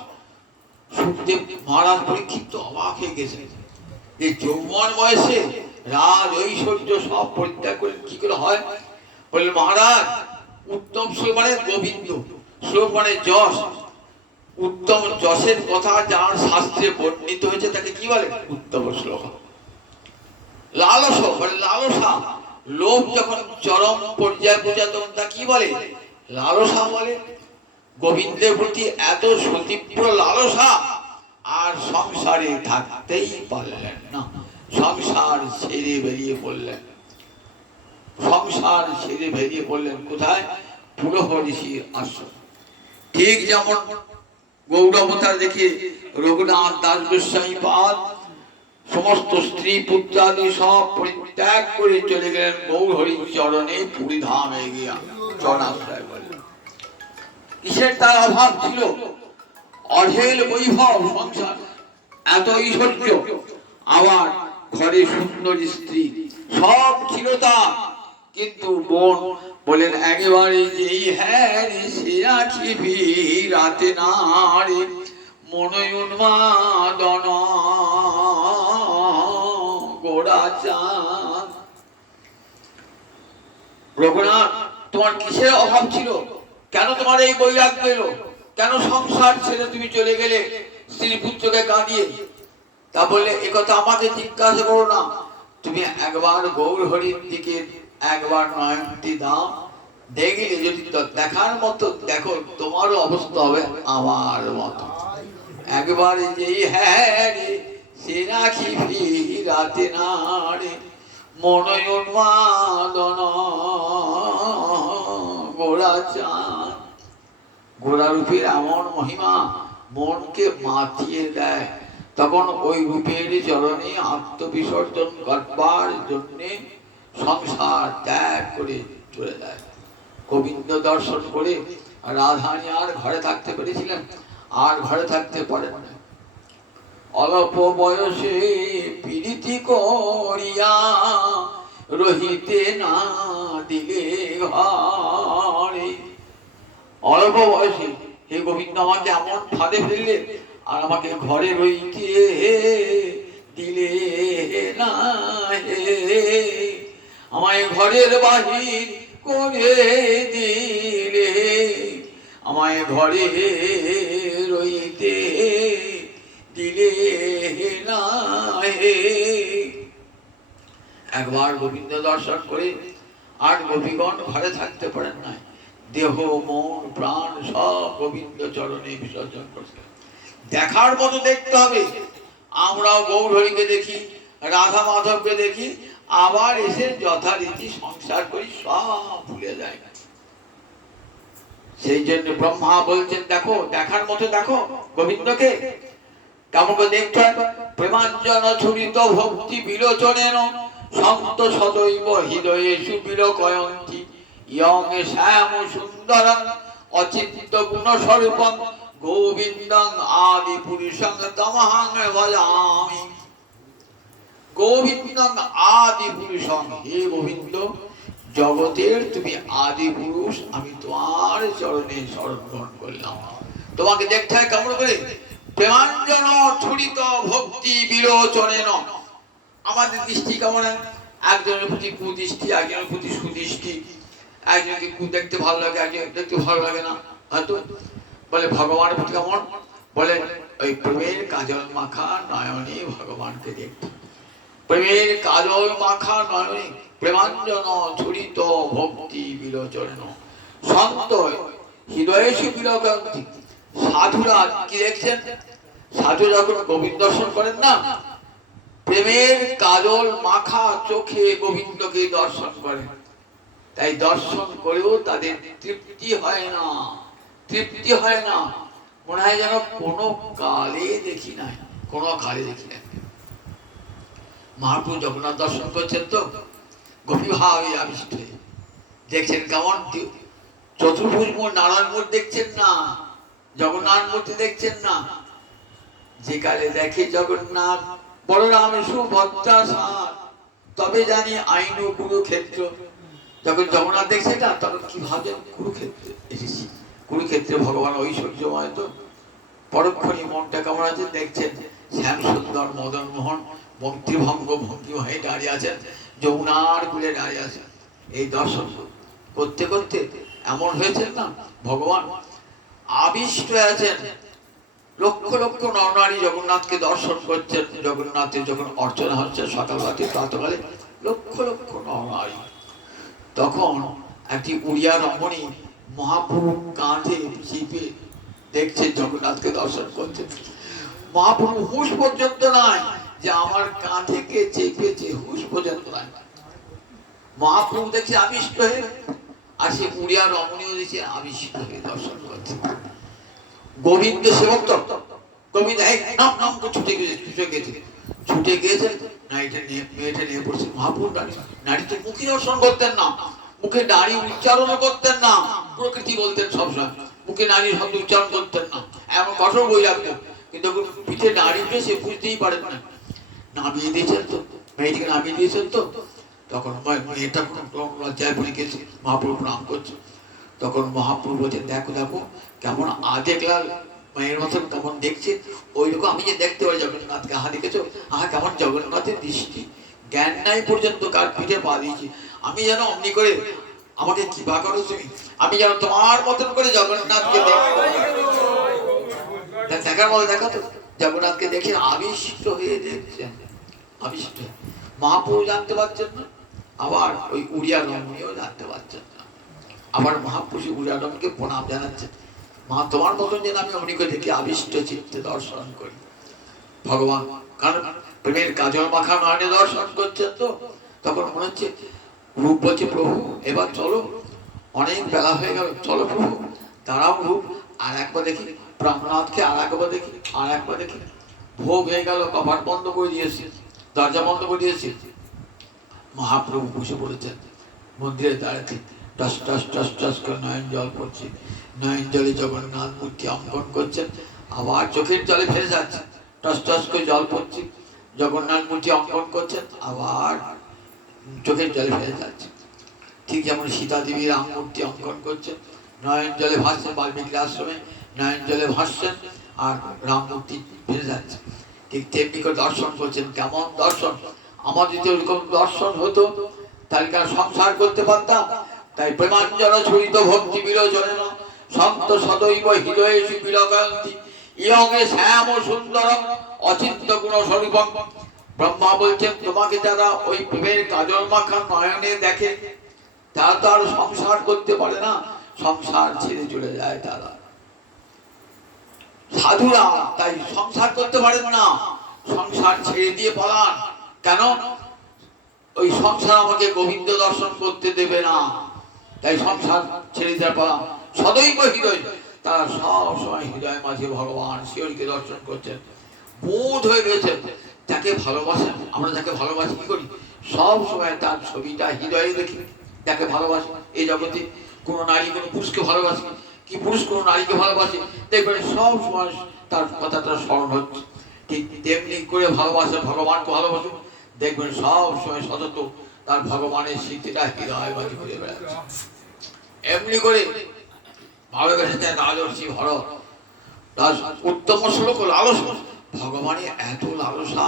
সুখদেব মহারাজ পরীক্ষিত অবাক হয়ে গেছে, যে যৌবন বয়সে রাজ ঐশ্বর্য সব পরিত্যাগ করে কি করে হয়? বললেন মহারাজ, উত্তম শ্লোক মানে গোবিন্দ, শ্লোক মানে যশ। উত্তম যশের কথা যার শাস্ত্রে বর্ণিত হয়েছে তাকে কি বলে? উত্তম শ্লোক। লালসা মানে লালসা, লোভ যখন চরম পর্যায়ে পৌঁছায় তখন তা কি বলে? লালসা বলে। গোবিন্দের প্রতি এত সুতীব্র লালসা, আর সংসারে থাকতেই পারলেন না, সংসার ছেড়ে বেরিয়ে পড়লেন। সংসার ছেড়ে বেরিয়ে পড়লেন কোথায়? পুলহরিষির আশ্রম। ঠিক যেমন গৌড়াবতার দেখে রঘুনাথ দাস গোস্বামী পাদ সমস্ত স্ত্রী পুত্রাদি সব পরিত্যাগ করে চলে গেলেন গৌরহরির চরণে, পুরী ধামে গিয়া চরণাশ্রয় বললেন। কিসের তার অভাব ছিল? অঢেল বৈভব, সংসার, এত ঐশ্বর্য, আবার ঘরে সুন্দরী স্ত্রী, সব ছিল তার। কিন্তু বোন বলেন একেবারে যেই হ্যাঁ রে সে রাখিবি রাতে না রে মনয় উন্মাদন গোড়া চাঁদ। রঘুনাথ, তোমার কিসের অভাব ছিল? কেন তোমার এই বৈরাগ্য এলো? কেন সংসার ছেড়ে তুমি চলে গেলে স্ত্রী পুত্রকে কাঁদিয়ে? তা বললে একথা আমাকে জিজ্ঞাসা করো না, তুমি একবার গৌরহরির দিকে একবার নয়নটি দাও, দেখলে যদি দেখার মতো দেখো তোমারও অবস্থা হবে আমার মতো। একবারে যেই হ্যাঁ রে সে রাখিবি রাতে না রে মনয় উন্মাদন গোড়া চান। গোড়া রূপের এমন মহিমা মনকে মাতিয়ে দেয়। তখন ওই রূপের চরণে আত্মবিসর্জন করবার জন্য সংসার ত্যাগ করে চলে যায়। গোবিন্দ দর্শন করে রাধারানী আর ঘরে থাকতে পেরেছিলেন? আর ঘরে থাকতে পারেন না। অল্প বয়সে প্রীতি করিয়া রহিতে না দিলে ঘরে। অল্প বয়সে হে গোবিন্দ আমাকে এমন ফাঁদে ফেললে, আর আমাকে ঘরে রইতে দিলে না হে। আমায় ঘরের বাহির করে দিলে, আমায় ঘরে রইতে দিলে না হে। একবার গোবিন্দ দর্শন করে আর গোপীগণ ঘরে থাকতে পারেন না। দেহ মন প্রাণ সব গোবিন্দ চরণে বিসর্জন করছে। দেখার মতো দেখতে হবে। আমরাও গৌরহরিকে দেখি, রাধা মাধবকে দেখি, আবার এসে যথারীতি সংসার করি, সব ভুলে যায়। সেই জন্য ব্রহ্মা বলছেন দেখো, দেখার মতো দেখো গোবিন্দকে। কেমন করে দেখতে হয়? প্রেমাঞ্জন ছুরিত ভক্তি বিলোচনেন সন্ত সদৈব হৃদয়ে সুবিলোকয়ন্তি ইয়ং শ্যাম সুন্দরং অচিন্ত গুণ স্বরূপং গোবিন্দং আদি পুরুষং তমহং ভজামি। গোবিন্দং আদি পুরুষং, হে গোবিন্দ জগতের তুমি আদি পুরুষ, আমি তোমার চরণে শরণ গ্রহণ করলাম। তোমাকে দেখতে হয় কেমন করে? প্রেমাঞ্জন ছুরিত ভক্তি বিলোচনেন। আমাদের দৃষ্টি কেমন? একজনের প্রতি কুদৃষ্টি, একজনের প্রতি সুদৃষ্টি। একজনকে দেখতে ভালো লাগে, একজনকে দেখতে ভালো লাগে না। হয়তো বলে ভগবানের প্রতি কেমন? বলে ওই প্রেমের কাজল মাখা নয়নে ভগবানকে দেখতে। প্রেমের কাজল মাখা নয়নে প্রেমাঞ্জন ছুরিত ভক্তি বিলোচন সন্ত হৃদয়ে সুবিলোকন্তি। সাধুরা কি দেখছেন? সাধু যখন গোবিন্দ দর্শন করেন না, প্রেমের কাজল মাখা চোখে গোবিন্দকে দর্শন করেন। তাই দর্শন করেও তাদের তৃপ্তি হয় না, তৃপ্তি হয় না। মনে হয় যেন কোনো কালে দেখি নাই, কোনো কালে দেখি নাই। মহাপ্রভু জগন্নাথ দর্শন করছেন তো গোপী ভাবে আবিষ্ট হয়ে দেখছেন কেমন? চতুর্ভুজ মোড় নারায়ণ মোড় দেখছেন না, জগন্নাথ মূর্তি দেখছেন না। যে কালে দেখে জগন্নাথ বলরাম সুভদ্রা সার, তবে জানি আইন কুরুক্ষেত্র। যখন জগন্নাথ দেখছে না, তখন কি ভাবছেন? কুরুক্ষেত্রে এসেছি, কুরুক্ষেত্রে ভগবান ঐশ্বর্যময় তো। পরক্ষণে মনটা কেমন আছে দেখছেন? শ্যাম সুন্দর মদন মোহন ভক্তিভঙ্গ ভঙ্গি হয়ে দাঁড়িয়ে আছেন, যমুনার কূলে দাঁড়িয়ে আছেন। এই দর্শন করতে করতে এমন হয়েছেন না, ভগবান আবিষ্ট হয়ে আছেন। লক্ষ লক্ষ নরনারী জগন্নাথকে দর্শন করছেন। জগন্নাথের যখন অর্চনা হচ্ছে সকালবাতি প্রাতকালে, লক্ষ লক্ষ নরনারী। তখন একটি উড়িয়া রমণী মহাপ্রভু কাঁধে চেপে দেখছে জগন্নাথকে দর্শন করছে। মহাপ্রভু হুঁশ পর্যন্ত নাই যে আমার কাঁধে কে চেপেছে, হুঁশ পর্যন্ত নাই। মহাপ্রভু দেখছে আবিষ্ট হয়ে, আর সে উড়িয়া রমণীও দেখছে আবিষ্ট হয়ে দর্শন করছে। গোবিন্দ সেবক তো গোবিন্দ নাম নাম করে ছুটে গিয়েছে নারীটা নিয়ে, মেয়েটা নিয়ে পড়ছে। মহাপ্রভু নারী তো মুখে দর্শন করতেন না, মুখে নারী উচ্চারণ করতেন না, প্রকৃতি বলতেন সবসময়, মুখে নারীর শব্দ উচ্চারণ করতেন না, এমন কঠোর বই রাখতেন। কিন্তু পিঠে নারী উঠে সে বুঝতেই পারেন না। নামিয়ে দিয়েছেন তো, মেয়েটিকে নামিয়ে দিয়েছেন তো। তখন মেয়েটা লজ্জায় পড়ে গেছে, মহাপ্রভু প্রণাম করছে। তখন মহাপ্রভু বলছেন দেখো দেখো কেমন দেখলাম মায়ের মতন কেমন দেখছে, ওইরকম আমি যে দেখতে পারি জগন্নাথকে। আহা দেখেছো, আহা কেমন জগন্নাথের দৃষ্টি, জ্ঞান নাই পর্যন্ত কার পিঠে পা দিয়েছি। আমি যেন অমনি করে, আমাকে কি বা করো তুমি, আমি যেন তোমার মতন করে জগন্নাথকে দেখবো। দেখার মতো দেখা তো, জগন্নাথকে দেখে আবিষ্ট হয়ে দেখছেন, আবিষ্ট। মহাপ্রভু জানতে পারছেন না, আবার ওই উড়িয়া রমণীও জানতে পারছেন না। আবার মহাপ্রভু উড়িয়া রমণীকে প্রণাম জানাচ্ছেন, মা তোমার মতন যেন আমি অমনি করে দেখি আবিষ্ট চিত্তে দর্শন করি। ভগবান কারণ প্রেমের কাজল মাখা নয়নে দর্শন করছেন তো, তখন মনে হচ্ছে রূপ বলছে, প্রভু এবার চলো, অনেক বেলা হয়ে গেল, চলো প্রভু দাঁড়াও রূপ, আর একবার দেখি প্রাণনাথকে, আর একবার দেখি, আর একবার দেখি। ভোগ হয়ে গেল, কপাট বন্ধ করে দিয়েছে, দরজা বন্ধ করে দিয়েছে। মহাপ্রভু বসে পড়েছেন মন্দিরে দাঁড়াতে, টস টস টস টস করে নয়ন জল পড়ছে, নয়ন জলে জগন্নাথ মূর্তি অঙ্কন করছেন, আবার চোখের জলে ফেলে যাচ্ছে, টস টস করে জল পড়ছে, জগন্নাথ মূর্তি অঙ্কন করছেন, আবার চোখের জলে ফেলে যাচ্ছে। ঠিক যেমন সীতা দেবী রাম মূর্তি অঙ্কন করছেন, নয়ন জলে ভাসছেন, বাল্মীকি আশ্রমে নয়ন জলে ভাসছেন আর রাম মূর্তি ফেলে যাচ্ছে, ঠিক তেমনি করে দর্শন করছেন। কেমন দর্শন! আমাদের যদি ওরকম দর্শন হতো তাহলে কেন সংসার করতে পারতাম? তাই প্রেমাঞ্জন ছুরিত ভক্তি বিলোচনে সন্ত সদৈব হৃদয়েষু বিলকান্তি ইয়ঙ্গে শ্যাম সুন্দর অচিন্ত গুণ স্বরূপম। ব্রহ্মা বলছেন, তোমাকে যারা ওই প্রেমের কাজল মাখা নয়নে দেখে তারা তো আর সংসার করতে পারে না, সংসার ছেড়ে চলে যায় তারা। সাধুরা তাই সংসার করতে পারেন না, সংসার ছেড়ে দিয়ে পালান। কেন? ওই সংসার আমাকে গোবিন্দ দর্শন করতে দেবে না, তাই সংসার ছেড়ে দিয়ে পালান। সদৈব হৃদয়, তারা সব সময় হৃদয় মাঝে ভগবান শিবকে দর্শন করছেন, বোধ হয়ে রয়েছেন। যাকে ভালোবাসেন, আমরা যাকে ভালোবাসি কি করি? সব সময় তার ছবিটা হৃদয়ে দেখি, যাকে ভালোবাসি। এই জগতে কোনো নারী কোনো পুরুষকে ভালোবাসি, কি পুরুষ কোনো নারীকে ভালোবাসে, দেখবেন সব সময় তার কথাটা স্মরণ হচ্ছে। ঠিক তেমনি করে ভালোবাসে, ভগবানকে ভালোবাসুন, দেখবেন সব সময় সতত তার ভগবানের স্মৃতিটা হৃদয় মাঝে ঘুরে বেড়াচ্ছে। এমনি করে ভালোবেসেছেন রাজর্ষি ভরত, উত্তম শ্লোক লালস, ভগবানের এত লালসা,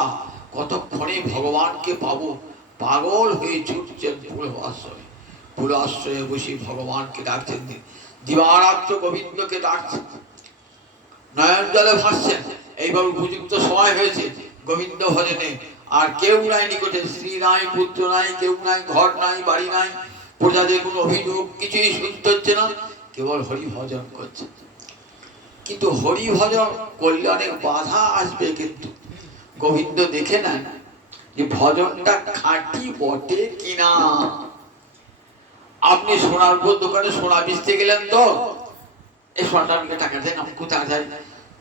কতক্ষণে ভগবানকে পাবো, পাগল হয়ে ছুটছেন ফুল আশ্রয়ে, ফুল আশ্রয়ে বসে ভগবানকে ডাকছেন, দিবারাত্র গোবিন্দকে ডাকছেন, নয়ন জলে ভাসছেন। এইবার উপযুক্ত সময় হয়েছে গোবিন্দ ভজনে। আর কেউ নাই নিকটে, স্ত্রী নাই, পুত্র নাই, কেউ নাই, ঘর নাই, বাড়ি নাই, প্রজাদের কোনো অভিযোগ কিছুই শুনতে হচ্ছে না, কেবল হরি ভজন করছে। কিন্তু হরি ভজন করলে অনেক বাধা আসবে, কিন্তু গোবিন্দ দেখে নেন যে ভজনটা খাঁটি বটে কিনা। আপনি সোনার দোকানে সোনা বেচতে গেলেন, তো এই সোনাটা আমাকে টাকা দেন, আমি কোথায় যাই,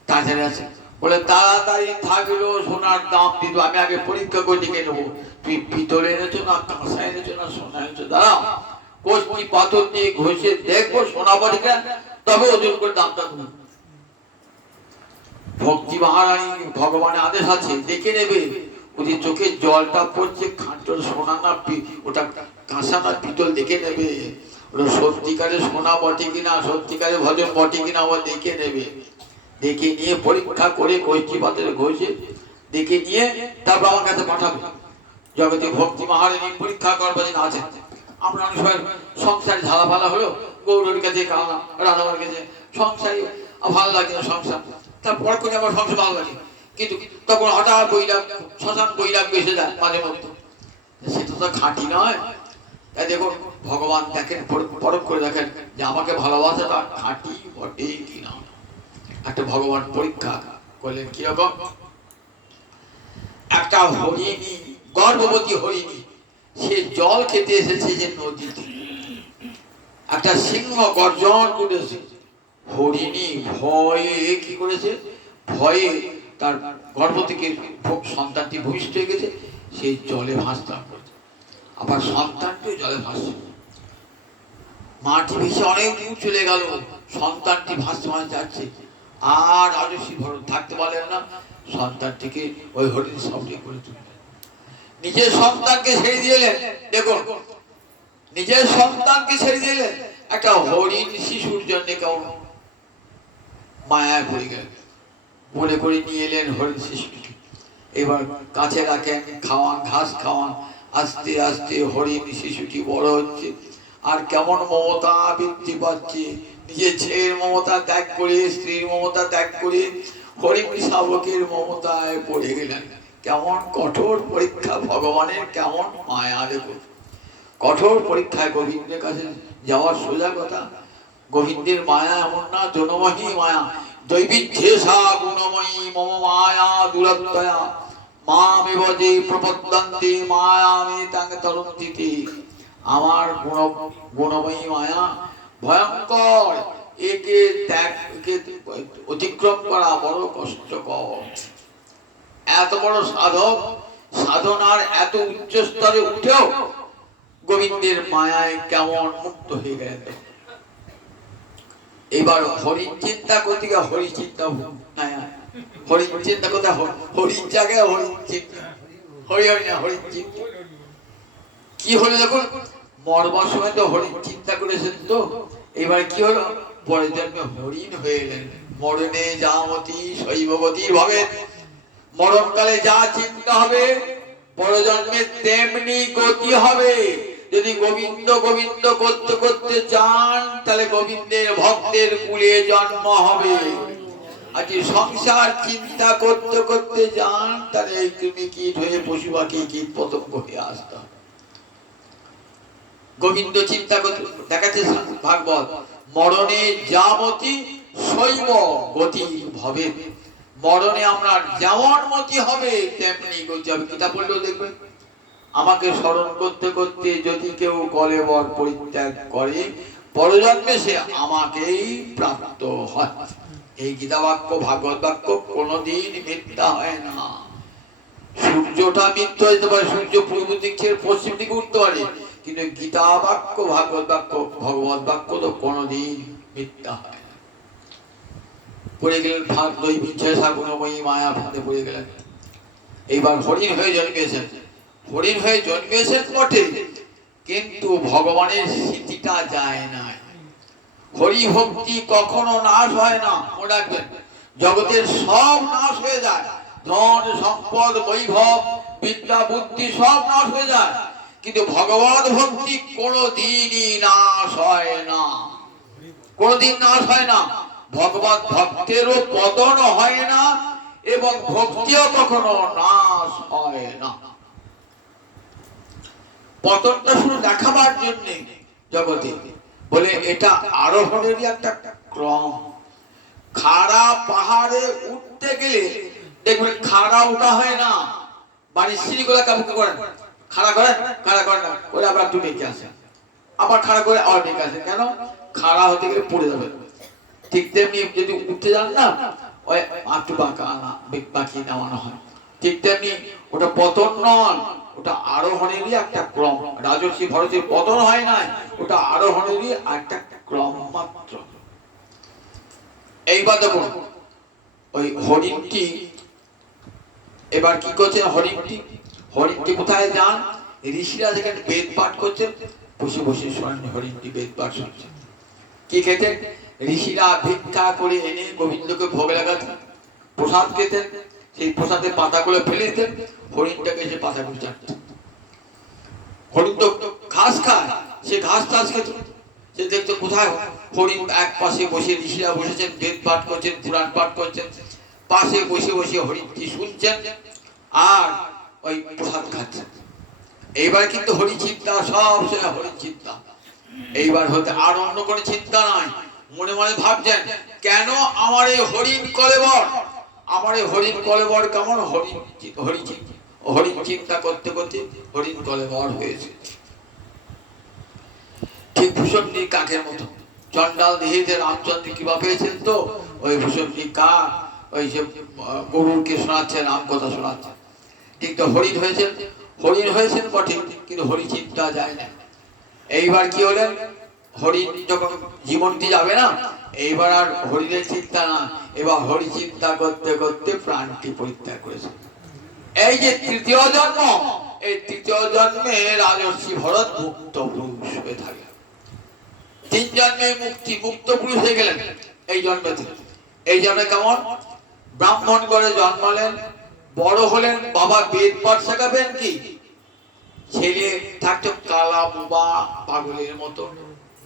তাড়াতাড়ি আছে বলে, তাড়াতাড়ি থাকলো, সোনার দাম দিত, আমি আগে পরীক্ষা করে দেখে নেবো তুই পিতল এনেছো না কাঁসা এনেছো না সোনা এনেছো, দাঁড়াও কষ্টি পাথর দিয়ে ঘষে দেখবো সোনা পরীক্ষা, তবে ওজন করে দামটা দেবো। ভক্তি মহারানী ভগবানের আদেশ আছে, দেখে নেবে ওদের চোখের জলটা পড়ছে খাঁটল সোনা না ওটা কাঁসা না পিতল, দেখে নেবে ওটা সত্যিকারে সোনা বটে কিনা, সত্যিকারে ভজন বটে কিনা, ও দেখে নেবে। দেখে নিয়ে পরীক্ষা করে কষ্টি পাথরে ঘষে দেখে নিয়ে তারপর আমার কাছে পাঠাবে। জগতে ভক্তি মহারানী পরীক্ষা করবার জন্য আছে। আমরা অনেক সময় সংসারে ঝালা ফালা হলো, গৌরের কাছে কালাম, রাধাবার কাছে সংসারে ভালো লাগে না সংসার, তারপর করে আমার সংসার ভালো লাগে, কিন্তু তখন হঠাৎ বৈরাগ, শ্মশান বৈরাগ এসে যায় মাঝে মধ্যে, সেটা তো খাঁটি নয়। তাই দেখুন ভগবান দেখেন, পরখ করে দেখেন যে আমাকে ভালোবাসাটা খাঁটি বটে কিনা। একটা ভগবান পরীক্ষা করলেন, কিরকম? একটা হরিণী, গর্ভবতী হরিণী, সে জল খেতে এসেছে যে নদীতে, একটা সিংহ গর্জন করেছে, হরিণী ভয়ে কি করেছে, ভয়ে তার গর্ভ থেকে সন্তানটি ভূমিষ্ঠ হয়ে গেছে, সেই জলে ভাসতে করেছে, আবার সন্তানটিও জলে ভাসছে, মাটি ভেসে অনেক দূর চলে গেল, সন্তানটি ভাসতে ভাসতে যাচ্ছে, আর রাজর্ষি ভরত থাকতে পারলেন না, সন্তানটিকে ওই হরিণী সামনে করে তুললেন, নিজের সন্তানকে ছেড়ে দিলেন। দেখুন নিজের সন্তানকে ছেড়ে দিলেন একটা হরিণ শিশুর জন্য, কেমন মায়ায় পড়ে গেলেন, মনে করে নিয়ে এলেন হরিণ শিশুটিকে, এবার কাছে রাখেন, খাওয়ান, ঘাস খাওয়ান, আস্তে আস্তে হরিণ শিশুটি বড় হচ্ছে, আর কেমন মমতা বৃদ্ধি পাচ্ছে, নিজের ছেলের মমতা ত্যাগ করে, স্ত্রীর মমতা ত্যাগ করে হরিণ শাবকের মমতায় পড়ে গেলেন। কেমন কঠোর পরীক্ষা ভগবানের, কেমন মায়া! দেখুন কঠোর পরীক্ষায় গোবিন্দের কাছে যাওয়ার সোজা কথা। গোবিন্দের মায়া এমন না, জনমহী মায়া, দৈবিধ্যেষা গুণময়ী মম মায়া দুরত্যয়া মামেব যে প্রপদ্যন্তে মায়ামে তাং তরন্তিতে। আমার গুণময়ী মায়া ভয়ঙ্কর, একে অতিক্রম করা বড় কষ্টকর। এত বড় সাধক সাধনার এত উচ্চ স্তরে উঠেও গোবিন্দের মায়ায় কেমন মুক্ত হয়ে গেল। এবার হরিণ চিন্তা করতে গিয়ে হরি চিন্তা হরিণ চিন্তা কোথায়, হরিণ জায়গায় হরিণ চিন্তা, হরি হরি না হরিণ চিন্তা। কি হলো দেখুন, মরবার সময় তো হরিণ চিন্তা করেছেন, তো এবার কি হলো, পরের জন্মে হরিণ হয়ে এলেন। মরণে যামতি শৈবগতির ভাবে, মরণকালে যা চিন্তা হবে পরজন্মে তেমনি গতি হবে। যদি গোবিন্দ গোবিন্দ করতে করতে চান তাহলে গোবিন্দের ভক্তের কুলে জন্ম হবে। আর যদি সংসার চিন্তা করতে করতে যান তাহলে তুমি কীট হয়ে পশু পাখি কীট পতঙ্গ হয়ে আসতে হবে। গোবিন্দ চিন্তা করতে দেখাচ্ছে ভাগবত, মরণে যামতি শৈব গতি ভবে। মরণে আমরা যেমন মতি হবে তেমনি গতি হবে। গীতা পড়লেও দেখবেন, আমাকে স্মরণ করতে করতে যদি কেউ কলেবর পরিত্যাগ করে পরজন্মে সে আমাকেই প্রাপ্ত হয়। এই গীতা বাক্য ভাগবত বাক্য কোনোদিন মিথ্যা হয় না। সূর্যটা মিথ্যা হতে পারে, সূর্য পূর্ব দিক থেকে পশ্চিম দিকে উঠতে পারে, কিন্তু গীতা বাক্য ভাগবত বাক্য ভগবত বাক্য তো কোনোদিন মিথ্যা হয় না। পড়ে গেলেন ফাঁক দই বিচ্ছয় গুণময়ী মায়া ফাঁদে পড়ে গেলেন। এইবার হরিণ হয়ে জন্মেছেন, হরিণ হয়ে জন্মেছেন বটে, কিন্তু ভগবানের স্মৃতিটা যায় না। হরি ভক্তি কখনো নাশ হয় না, মনে রাখবেন। জগতের সব নাশ হয়ে যায়, ধন সম্পদ বৈভব বিদ্যা বুদ্ধি সব নাশ হয়ে যায়, কিন্তু ভগবান ভক্তি কোনোদিনই নাশ হয় না, কোনোদিন নাশ হয় না। ভগবান ভক্তেরও পতন হয় না এবং ভক্তিও কখনো নাশ হয় না। পতনটা শুধু দেখাবার জন্য জগতে বলে, এটা আরোহণেরই একটা ক্রম। খাড়া পাহাড়ে উঠতে গেলে দেখবেন খাড়া ওঠা হয় না, বাড়ির সিঁড়িগুলা কাবুকে করেন, খাড়া করেন, খাড়া করেন না, ওরা আবার একটু ডেকে আসে, আবার খাড়া করে আবার ডেকে আসে। কেন? খাড়া হতে গেলে পড়ে যাবে। ঠিক তেমনি যদি উঠতে যান না, ওই একটু বাঁকি নামানো হয়। ঠিক তেমনি ওটা পতন নয়, ওটা আরোহণেরই একটা ক্রম। রাজর্ষি ভরতের পতন হয় নাই, ওটা আরোহণেরই একটা ক্রম মাত্র। এইবার দেখুন ওই হরিণটি এবার কি করছে, হরিণটি কোথায় যান, ঋষিরা যেখানে বেদ পাঠ করছেন বসে বসে শোনেন হরিণটি বেদ পাঠ শুনছে। কি খেতেন, ঋষিরা ভিক্ষা করে এনে গোবিন্দকে ভোগ লাগাতেন, প্রসাদ খেতেন, সেই প্রসাদের পাতাগুলো ফেলে দিতেন, হরিণটাকে সে পাতাগুলো চাটতেন। হরিণ তো ঘাস খায়, সে ঘাস টাস খেত, সে দেখতো কোথায় হরিণ এক পাশে বসে, ঋষিরা বসেছেন বেদ পাঠ করছেন, পুরাণ পাঠ করছেন, পাশে বসে বসে হরিণটি শুনছেন আর ওই প্রসাদ খাচ্ছেন। এইবার কিন্তু হরি চিন্তা, সব সময় হরি চিন্তা। এইবার হতে আর অন্য কোনো চিন্তা নাই। মনে মনে ভাবছেন, কেন আমার এই হরিণ কলেবর, আমার এই হরিণ কলেবর কেমন, হরিণ চিন্তা করতে করতে হরিণ কলেবর হয়েছে। ঠিক ভূষণী কাকের মতো, চন্ডাল দেহে রামচন্দ্র কৃপা পেয়েছেন, তো ওই ভূষণী কাক ওই যে গরুরকে শোনাচ্ছে, রাম কথা শোনাচ্ছে। ঠিক তো হরিণ হয়েছেন বটে, কিন্তু হরি চিন্তা যায় না। এইবার কি হলেন, হরিণ যখন জীবনটি যাবে না, এইবার আর হরিণের চিন্তা না, এবার হরি চিন্তা করতে করতে প্রাণটি পরিত্যাগ করেছে। এই যে তৃতীয় জন্ম, এই তৃতীয় জন্মে রাজর্ষি ভরত মুক্ত পুরুষ হয়ে থাকে। 3 জন্মে মুক্ত পুরুষ হয়ে গেলেন। এই জন্মে, এই জন্মে কেমন, ব্রাহ্মণ ঘরে জন্মালেন, বড় হলেন, বাবা বেদ পাঠ শেখাবেন কি, ছেলে থাকতো কালা বোবা পাগলের মতো,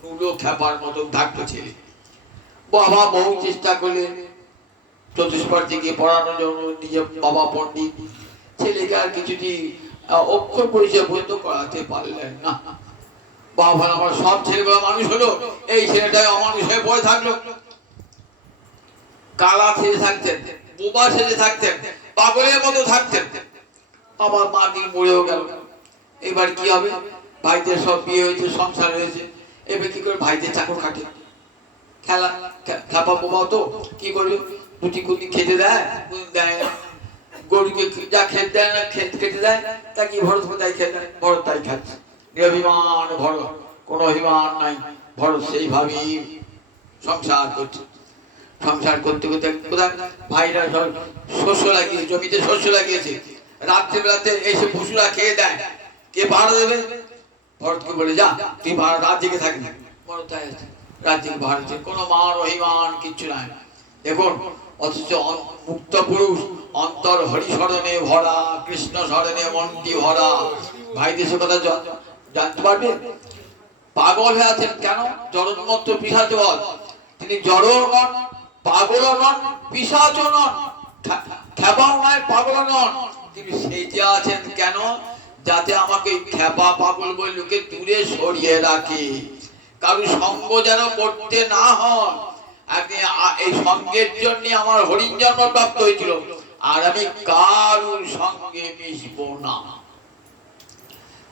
নুলো খ্যাপার মতো থাকতো ছেলে। বাবা বহু চেষ্টা করলেন চতুষ্পাঠী গিয়ে পড়ানোর জন্য, নিজে বাবা পণ্ডিত, ছেলেকে আর কিছুটি অক্ষর পরিচয় পর্যন্ত করাতে পারলেন না। বাবা আমার সব ছেলেগুলো মানুষ হলো, এই ছেলেটাই অমানুষ হয়ে পড়ে থাকলো। কালা সেজে থাকতেন, বোবা সেজে থাকতেন, পাগলের মতো থাকতেন। আমার মা দিন মরেও গেল, এবার কি হবে? ভাইদের সব বিয়ে হয়েছে, সংসার হয়েছে, এবার কি করে ভাইদের চাকর কাটে? খেলা খাপা বোবা তো কি করবে? দুটি কুটি খেতে দেয়, দেয় না। গরুকে যা খেতে দেয় না, খেতে দেয়, তা কি ভরত তাই খেতে দেয়, ভরত তাই খাচ্ছে। নিরভিমান ভরত, কোনো অভিমান নাই। ভরত সেইভাবেই সংসার করছে। সংসার করতে করতে কোথায় ভাইরা সব শস্য লাগিয়েছে, জমিতে শস্য লাগিয়েছে, রাত্রিবেলাতে এসে পশুরা খেয়ে দেয়, কে পাহারা দেবে? ভরতকে বলে যা তুই রাত জেগে থাকবি। ভরত তাই আছে, রাত জেগে পাহারা দিচ্ছে, কোনো মান অভিমান কিচ্ছু নাই। দেখুন, অথচ মুক্ত পুরুষ, অন্তর হরিস্মরণে ভরা, কৃষ্ণ স্মরণে মনটি ভরা। ভাই দেশের কথা জানতে পারবে? পাগল হয়ে আছেন কেন? জড়োন্মত্ত পিশাচ বল। তিনি জড়ও নন, পাগলও নন, পিশাচও নন, খেপাও নয়, পাগল নন। তিনি সেইতে আছেন কেন? যাতে আমাকে খেপা পাগল বলে লোকে দূরে সরিয়ে রাখে, কারণ সঙ্গ যেন করতে না হন। এই সঙ্গের জন্য আমার হরিণ জন্ম প্রাপ্ত হয়েছিল, আর আমি কারোর সঙ্গে মিশবো না,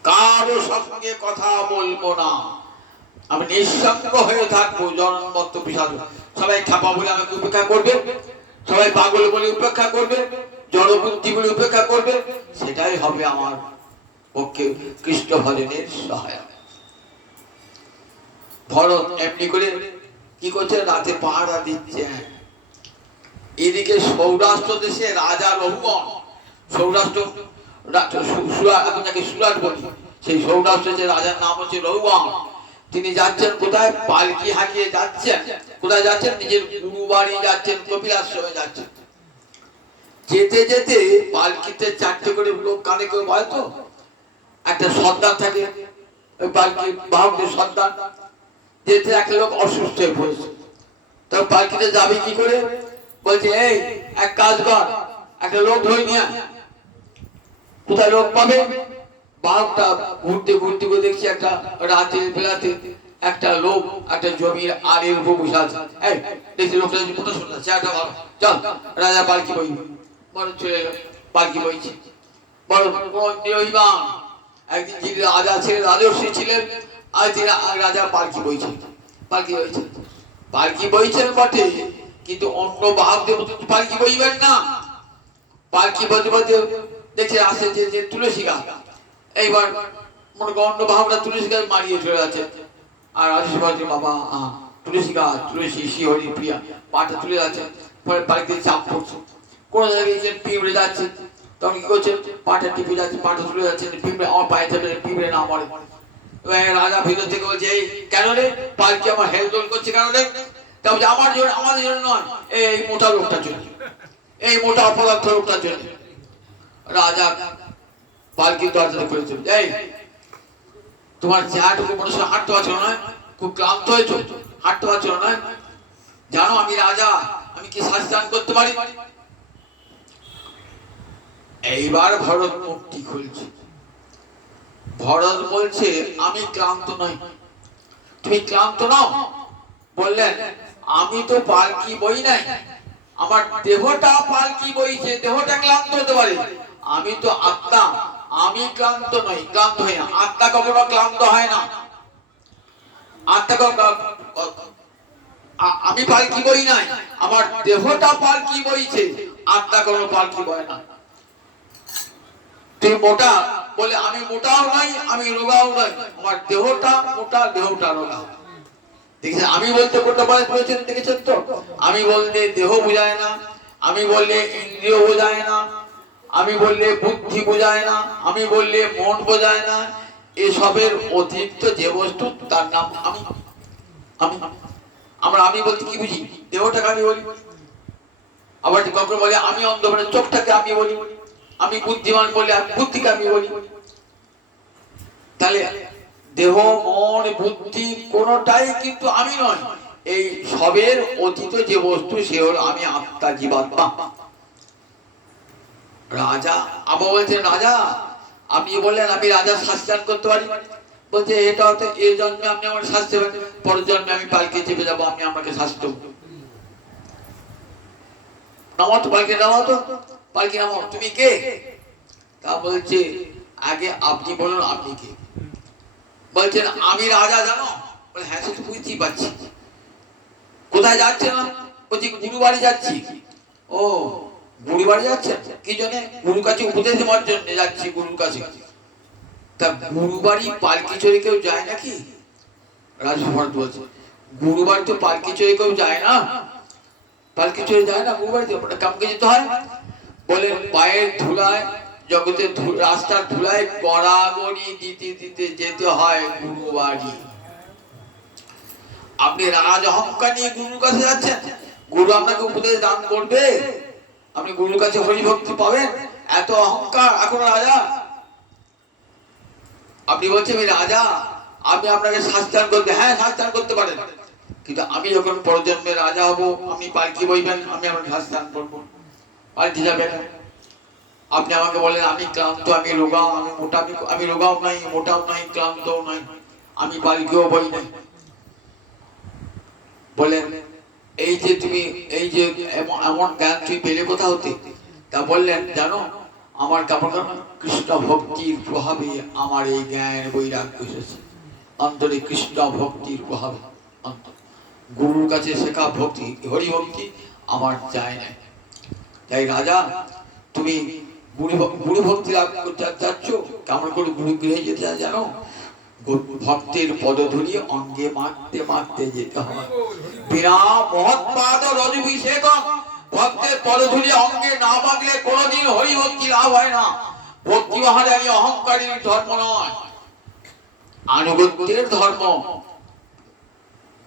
কারো সঙ্গে কথা বলবো না, আমি নিঃসঙ্গ হয়ে থাকবো। জন্মত্ব পিশাচ, সবাই খেপা বলে আমাকে উপেক্ষা করবে, সবাই পাগল বলে উপেক্ষা করবে, জড় বুদ্ধি বলে উপেক্ষা করবে, সেটাই হবে আমার পক্ষে কৃষ্ণ ভজনের সহায়ক। ভরত এমনি করে কি করছে? রাতে পাহারা দিচ্ছে। এদিকে সৌরাষ্ট্র দেশে রাজা রঘুগণ, সৌরাষ্ট্র এখন যাকে সুরাট বলি, সেই সৌরাষ্ট্রের যে রাজার নাম হচ্ছে রঘুগণ, তিনি যাচ্ছেন কোথায়? পালকি হাঁকিয়ে যাচ্ছেন। কোথায় যাচ্ছেন? নিজের গুরু বাড়ি যাচ্ছেন, কপিলাশ্রমে যাচ্ছেন। যেতে যেতে পালকিতে চারটে করে লোক কানে করে বলতো, একটা সন্তান থাকে, ওই পালকি বাহকের সন্তান। যেতে একটা লোক অসুস্থ হয়ে পড়েছে, তখন পালকিতে যাবে কি করে? বলছে এই এক কাজ কর, একটা লোক ধরে নিয়ে। কোথায় লোক পাবে? বাহকটা ঘুরতে ঘুরতে করে দেখছি একটা রাতের বেলাতে একটা লোক একটা জমির আড়ের উপর বসে আছে। এই দেখছি লোকটা কোথাও শুনতে চেহারাটা ভালো, চল রাজা পালকি বই। বড় চলে এলো, পালকি বইছে। বড় নিরভিমান, একদিন যিনি রাজা ছিলেন, রাজর্ষি ছিলেন, আর তিনি রাজা পালকি বইছেন। পালকি বইছেন, পালকি বইছেন বটে, কিন্তু অন্য বাহকদের মতো পালকি বইবেন না। পালকি বইতে বইতে দেখছে আসে যে তুলসী গাছ। এইবার মনে কর অন্য বাহকরা তুলসী গাছ মারিয়ে চলে যাচ্ছে, আর রাজস্বী বলছে বাবা তুলসী গাছ, তুলসী শ্রীহরি প্রিয়া, পাটা তুলে যাচ্ছে। পরে পালকিতে চাপ পড়ছে, কোনো জায়গায় পিঁপড়ে যাচ্ছে, তখন কি করছে? পাটা টিপে যাচ্ছে, পাটা তুলে যাচ্ছে, পিঁপড়ে আমার পায়ে যাবে, পিঁপড়ে না মরে। রাজা ভিতর থেকে বলছে এই কেন রে? পালকি আমার হেলদোল করছে কেন রে? তা বলছে আমার জন্য, আমাদের জন্য নয়, এই মোটা লোকটার জন্য, এই মোটা অপদার্থ লোকটার জন্য। রাজা পালকি দরজা করেছে, এই তোমার চেহারাটুকু মনে হয় হাঁটতে পারছো না, খুব ক্লান্ত হয়েছো, হাঁটতে পারছো না, জানো আমি রাজা, আমি কি শাস্ত্রান করতে পারি? এইবার ভরত মুক্তি খুলছে। ভরত বলছে আমি ক্লান্ত নই। তুমি ক্লান্ত নাও? বললেন আমি তো পালকি বই নাই, আমার দেহটা পালকি বইছে, দেহটা ক্লান্ত হতে পারে, আমি তো আত্মা, আমি ক্লান্ত নই, ক্লান্ত হই না। আত্মা কখনো ক্লান্ত হয় না। আত্মা আমি পালকি বই নাই, আমার দেহটা পালকি বইছে, আত্মা কোনো পালকি বয় না। তুই মোটা বলে আমি মোটাও নাই, আমি রোগাও নাই, আমার দেহটা মোটা, দেহটা রোগা। দেখেছেন আমি বলতে কোনটা বলেছেন, দেখেছেন তো? আমি বললে দেহ বোঝায় না, আমি বললে ইন্দ্রিয় বোঝায় না, আমি বললে বুদ্ধি বোঝায় না, আমি বললে মন বোঝায় না। এসবের অতিরিক্ত যে বস্তু তার নাম আমি। আমি আমি বলতে কি বুঝি? দেহটাকে আমি বলি। আবার কখনো বলে আমি অন্ধ বলে চোখটাকে আমি বলি, আমি বুদ্ধিমান বলে আমি বুদ্ধিকে আমি বলি। তাহলে দেহ মন বুদ্ধি কোনটাই কিন্তু আমি নয়, এই সবের অতীত যে বস্তু সে হলো আমি, আত্মা, জীবাত্মা। রাজা আবার বলছেন রাজা আপনি বললেন আমি রাজা শাস্ত্রান করতে পারি, বলছে এটা হয়তো এই জন্মে আপনি আমার শাস্তি পাবেন, পরের জন্মে আমি পালকি চেপে যাবো, আপনি আমাকে শাস্তি নামাও তো, পালকি নামাও তো, পালকি নামাও। তুমি কে? তা বলছে আগে আপনি বলুন আপনি কে? বলছেন আমি রাজা জানো? বলে হ্যাঁ সে তো বুঝতেই পারছি। কোথায় যাচ্ছে না? বলছি গুরু বাড়ি যাচ্ছি। ও গুরু বাড়ি যাচ্ছেন কি জন্য? গুরুর কাছে উপদেশ দেওয়ার জন্য যাচ্ছি গুরুর কাছে। তা গুরু বাড়ি পালকি চড়ে কেউ যায় নাকি? রাজা ভরত বলছে গুরু বাড়ি তো পালকি চড়ে কেউ যায় না, পালকি চড়ে যায় না গুরু বাড়িতে, কামকে যেতে হয়। বলে পায়ের ধুলায় জগতের রাস্তার ধুলায় গড়াগড়ি দিতে দিতে যেতে হয় গুরু বাড়ি। আপনি রাজ অহংকার নিয়ে গুরুর কাছে যাচ্ছেন, গুরু আপনাকে উপদেশ দান করবে, আপনি গুরুর কাছে হরিভক্তি পাবেন, এত অহংকার এখন রাজা। আপনি বলছেন আমি রাজা, আমি আপনাকে শাস্ত্রান করতে, হ্যাঁ শাস্ত্রান করতে পারেন, কিন্তু আমি যখন পরজন্মে রাজা হব আপনি পালকি বইবেন, আমি আপনাকে শাস্ত্রান করবো, পাল্টে যাবে না। আপনি আমাকে বলেন আমি ক্লান্ত, আমি রোগা, আমি মোটা, আমি রোগাও নাই, মোটাও নাই, ক্লান্তও নাই, আমি পালকিও বই নাই। বলেন এই যে তুমি এই যে এমন জ্ঞান তুমি পেলে কোথা হতে? তা বললেন জানো আমার কেমন কৃষ্ণ ভক্তির প্রভাবে আমার এই জ্ঞান বৈরাগ্য এসেছে, অন্তরে কৃষ্ণ ভক্তির প্রভাবে, গুরুর কাছে শেখা ভক্তি হরি ভক্তি আমার চাই না। তাই রাজা তুমি গুরু ভক্তি লাভ করতে যাচ্ছ, কেমন করে গুরু গৃহে যেতে জানো? ভক্তের পদধূলি অঙ্গে মাখতে মাখতে যেতে হয়। বিনা মহৎপাদ রজভিষেকম, ভক্তের পদধূলি অঙ্গে না মাখলে কোনোদিন হরি ভক্তি লাভ হয় না। ভক্তি মহারানী অহংকারীর ধর্ম নয়, আনুগত্যের ধর্ম।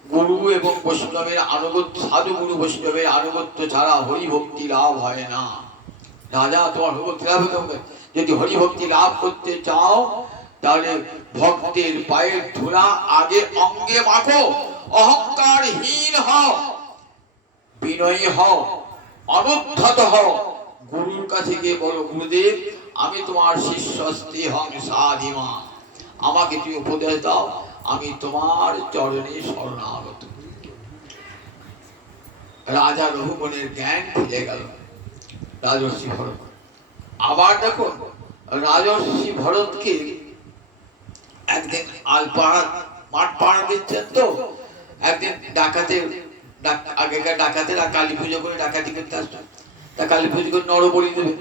গুরু এবং বৈষ্ণবের আনুগত্য, সাধু গুরু বৈষ্ণবের আনুগত্য ছাড়া হরি ভক্তি লাভ হয় না। রাজা তোমার হরিভক্তি লাভ হতে হবে। যদি হরিভক্তি লাভ করতে চাও তাহলে ভক্তের পায়ের ধুলা আগে অঙ্গে মাখো, অহংকারহীন হও, বিনয়ী হও, অনুদ্ধত হও। গুরুর কাছে গিয়ে বলো গুরুদেব আমি তোমার শিষ্য স্তেহং সাধিমা, আমাকে তুমি উপদেশ দাও, আমি তোমার চরণে শরণাগত। রাজা রঘুবনের জ্ঞান খুলে গেল। রাজর্ষি ভরত আবার দেখো রাজর্ষি ভরতকে একদিন আলপাড়া মাঠ পাড়া দিচ্ছেন, তো একদিন ডাকাতের আগেকার ডাকাতেরা কালী পুজো করে ডাকাতি করতে আসতো, তা কালী পুজো করে নরবলি দেবে,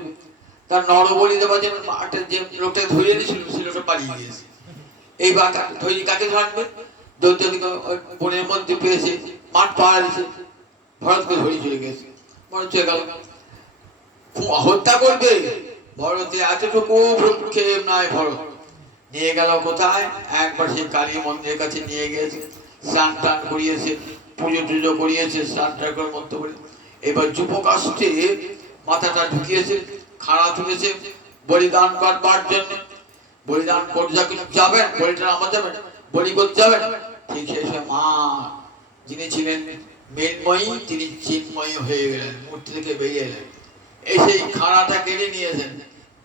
তার নরবলি দেওয়ার জন্য মাঠে যে লোকটা ধরিয়ে দিয়েছিল সে লোকটা পালিয়ে গিয়েছে। এই বা ধরি কাকে ধরবে? দৈত্যদিকে বনের মধ্যে পেয়েছে, মাঠ পাড়া দিয়েছে, ভরতকে ধরিয়ে চলে গেছে। ভরত চলে গেল, হত্যা করবে। ভরতে এতটুকু ভ্রুক্ষেপ নাই। ভরত নিয়ে গেল কোথায়? একবার সেই কালী মন্দিরের কাছে নিয়ে গিয়েছে, স্নান টান করিয়েছে, পুজো টুজো করিয়েছে, স্নান টান করে মন্ত্র করে এবার যুবকাষ্টে মাথাটা ঢুকিয়েছে, খাড়া তুলেছে বলিদান করবার জন্য। বলিদান করতে যাবেন, বলিটা আমার যাবেন, বলি করতে যাবেন। ঠিক সেই সময় মা যিনি ছিলেন মৃন্ময়ী তিনি চিন্ময়ী হয়ে গেলেন, মূর্তি থেকে বেরিয়ে এলেন, এসে খাড়াটা কেড়ে নিয়েছেন।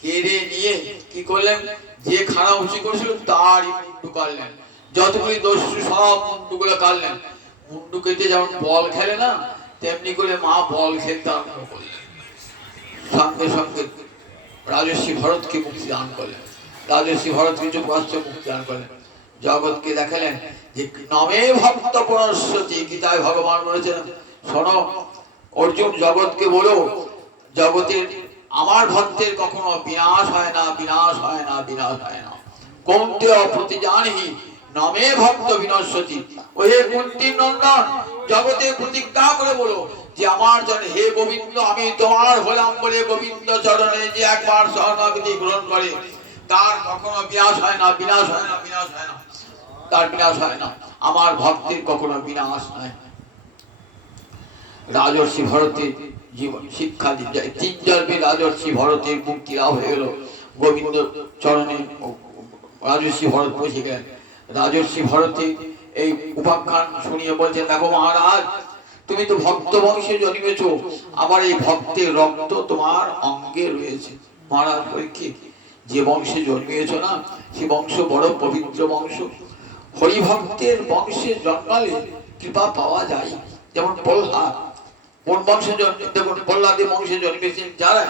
কেড়ে নিয়ে কি করলেন? যে খাড়া উঁচু করেছিল তারই মুন্ডু কাটলেন, যতগুলি দস্যু সব মুন্ডুগুলো কাটলেন। মুন্ডু কেটে যেমন বল খেলে না তেমনি করে মা বল খেলতে আরম্ভ করলেন। সঙ্গে সঙ্গে রাজর্ষি ভরতকে মুক্তি দান করলেন, রাজর্ষি ভরতকে যুবরাষ্ট্র মুক্তি দান করলেন, জগৎকে দেখালেন যে নমে ভক্ত পুনশ্চতি, গীতায় ভগবান বলেছেন শোনো অর্জুন জগৎকে বলো জগতের আমার ভক্তের কখনো বিনাশ হয় না, বিনাশ হয় না, বিনাশ হয় না। কৌন্তেয় প্রতিজানহি নমে ভক্ত বিনশ্বতি, ওহে কুন্তীর নন্দন জগতে প্রতিজ্ঞা করে বলো যে আমার জন্য হে গোবিন্দ আমি তোমার হলাম বলে গোবিন্দ চরণে যে একবার শরণাগতি গ্রহণ করে তার কখনো বিনাশ হয় না, বিনাশ হয় না, বিনাশ হয় না, তার বিনাশ হয় না। আমার ভক্তের কখনো বিনাশ নাই। রাজর্ষি ভরতের জীবন শিক্ষা দিয়ে তিন জন্মে রাজর্ষি ভরতের মুক্তি লাভ হয়ে গেল। গোবিন্দ চরণে রাজর্ষি ভরত বসে গেলেন। রাজর্ষি ভরতে এই উপাখ্যান শুনিয়ে বলছেন দেখো মহারাজ তুমি তো ভক্ত বংশে জন্মেছ, আবার এই ভক্তের রক্ত তোমার অঙ্গে রয়েছে। মহারাজ পরীক্ষিত যে বংশে জন্মিয়েছ না সে বংশ বড় পবিত্র বংশ। হরিভক্তের বংশে জন্মালে কৃপা পাওয়া যায়। যেমন প্রহ্লাদ কোন বংশে জন্মে, দেখুন প্রহ্লাদের বংশে জন্মেছেন যারা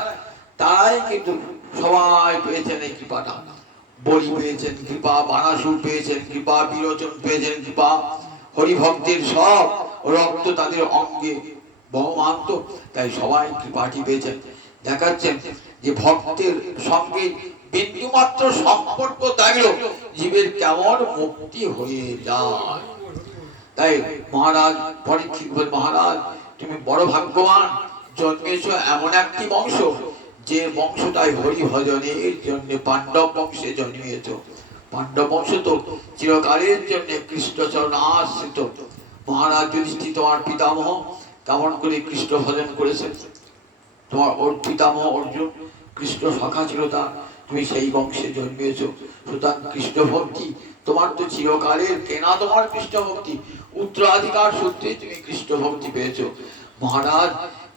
তারাই কিন্তু সবাই পেয়েছেন এই কৃপাটা। বলি পেয়েছেন কৃপা, বানাসুর পেয়েছেন কৃপা, বিরোচন পেয়েছেন কৃপা। হরিভক্তের সব রক্ত তাদের অঙ্গে বহমান, তো তাই সবাই কৃপাটি পেয়েছেন। দেখাচ্ছেন যে ভক্তের সঙ্গে বিন্দু মাত্র সম্পর্ক থাকলেও জীবের কেমন মুক্তি হয়ে যায়। তাই মহারাজ পরীক্ষিত বলেন, মহারাজ তুমি বড় ভাগ্যবান, জন্মেছ এমন একটি বংশ, যে বংশটাই হরি ভজনের জন্য পাণ্ডব বংশে জন্মিয়েছ। পাণ্ডব বংশ তো চিরকালের জন্য কৃষ্ণচরণ আশ্রিত। মহারাজ যুধিষ্ঠির তোমার পিতামহ কেমন করে কৃষ্ণ ভজন করেছেন, তোমার ওর পিতামহ অর্জুন কৃষ্ণ সখা ছিল, তা তুমি সেই বংশে জন্মিয়েছ। সুতরাং কৃষ্ণ ভক্তি তোমার তো চিরকালের কেনা, তোমার কৃষ্ণ ভক্তি উত্তরাধিকার সূত্রে তুমি কৃষ্ণ ভক্তি পেয়েছো। মহারাজ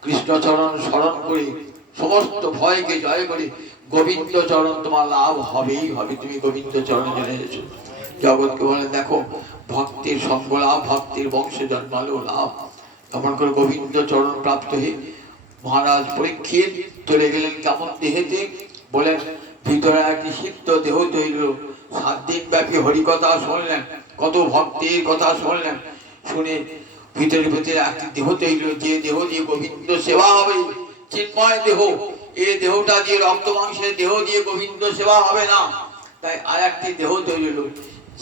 কৃষ্ণচরণ স্মরণ করে সমস্ত ভয়কে জয় করে গোবিন্দ চরণ তোমার লাভ হবেই হবে। তুমি গোবিন্দ চরণে জেনে এসেছো। জগৎকে বলেন দেখো, ভক্তের সঙ্গ লাভ, ভক্তের বংশে জন্মালো লাভ। তেমন করে গোবিন্দ চরণ প্রাপ্ত হয়ে মহারাজ পরীক্ষিত চলে গেলেন কেমন দেহেতে, বলেন ভিতরে একটি সিদ্ধ দেহ তৈরি। 7 দিন ব্যাপী হরিকথা শুনলেন, কত ভক্তের কথা শুনলেন, শুনে ভিতরে ভিতরে একটি দেহ তৈরি, যে দেহ দিয়ে গোবিন্দ সেবা হবে, চিন্ময় দেহ। এই দেহটা দিয়ে রক্ত মাংসের দেহ দিয়ে গোবিন্দ সেবা হবে না, তাই আর একটি দেহ তৈরি হলো,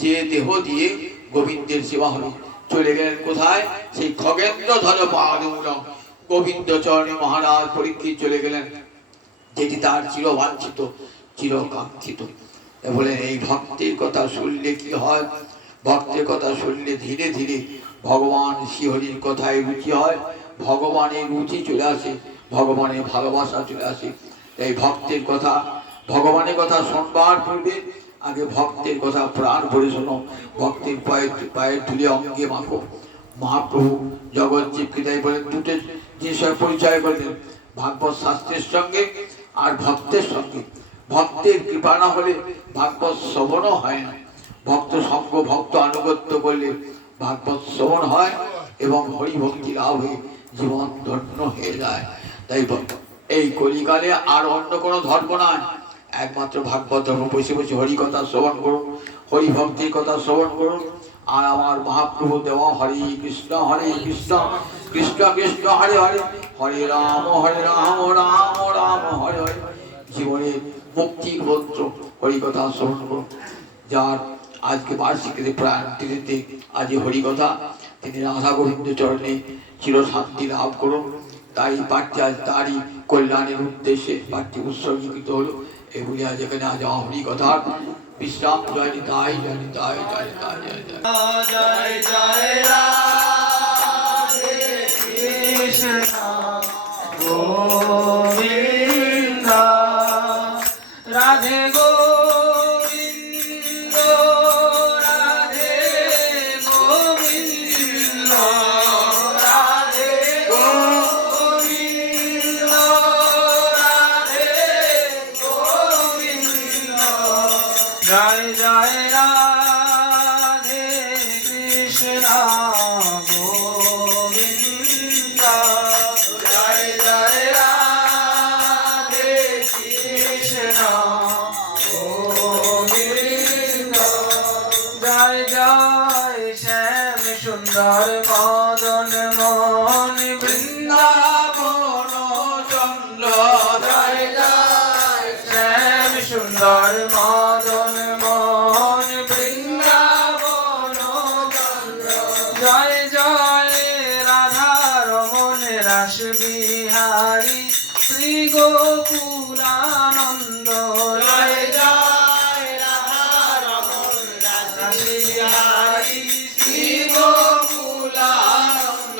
যে দেহ দিয়ে গোবিন্দের সেবা হবে। চলে গেলেন কোথায়? সেই খগেন্দ্র ধর পাদমূলম গোবিন্দ চরণে মহারাজ পরীক্ষিত চলে গেলেন, যেটি তার চিরবাঞ্ছিত চিরকাঙ্ক্ষিত। বলেন এই ভক্তের কথা শুনলে কি হয়? ভক্তের কথা শুনলে ধীরে ধীরে ভগবান শ্রীহরির কথায় রুচি হয়, ভগবানের রুচি চলে আসে, ভগবানের ভালোবাসা চলে আসে। এই ভক্তের কথা, ভগবানের কথা শুনবার পূর্বে আগে ভক্তের কথা প্রাণ ভরে শোনো, ভক্তের পায়ের ধুলে অঙ্গে মাখো। মহাপ্রভু জগৎজীবকে তাই বলেন দুটো জিনিসের পরিচয় করলেন, ভাগবত শাস্ত্রের সঙ্গে আর ভক্তের সঙ্গে। ভক্তের কৃপা না হলে ভাগবত শ্রবণও হয় না। ভক্ত সঙ্গ, ভক্ত আনুগত্য করলে ভাগবত শ্রবণ হয় এবং হরিভক্তি লাভ হয়ে জীবন ধন্য হয়ে যায়। তাই এই কলিকালে আর অন্য কোনো ধর্ম নয়, একমাত্র ভাগবত ধর্ম। বসে বসে হরি কথা শ্রবণ করুন, হরিভক্তির কথা শ্রবণ করুন। আর আমার মহাপ্রভু দেওয়া হরে কৃষ্ণ কৃষ্ণ কৃষ্ণ হরে হরে, হরে রাম রাম রাম হরে হরে। জীবনের মুক্তির মন্ত্র হরিকথা শ্রবণ করুন। যার আজকে বার্ষিকীতে প্রাণ তিথিতে আজ হরিকথা, তিনি রাধা গোবিন্দ চরণে চিরশান্তি লাভ করুন। তাই পাঠটি আজ তারই কল্যাণের উদ্দেশ্যে পাঠটি উৎসর্গীকৃত হলো। এগুলি আজ এখানে আজ হরিকথার বিশ্রাম। জয় নিতাই, জয় নিতাই, জয় নিতাই, জয় নিতাই। জয় জয় রাধে কৃষ্ণ গোবিন্দ, রাধে গোবিন্দ, রাধে গোবিন্দ, রাধে গোবিন্দ, রাধে গোবিন্দ। জয় জয় রাধে কৃষ্ণ গোবিন্দ, জয় জয় রাধে কৃষ্ণ গোবিন্দ। জয় জয় শ্যাম সুন্দর মদন মোহন বৃন্দাবন চন্দ্র, জয় জয় শ্যাম সুন্দর মদন মোহন বৃন্দাবন চন্দ্র। জয় জয় রাধা রমন রাস বিহারী শ্রী গোকুলানন্দ, জয় জয় রাধা রমন রাস বিহারী শ্রী গোকুলানন্দ।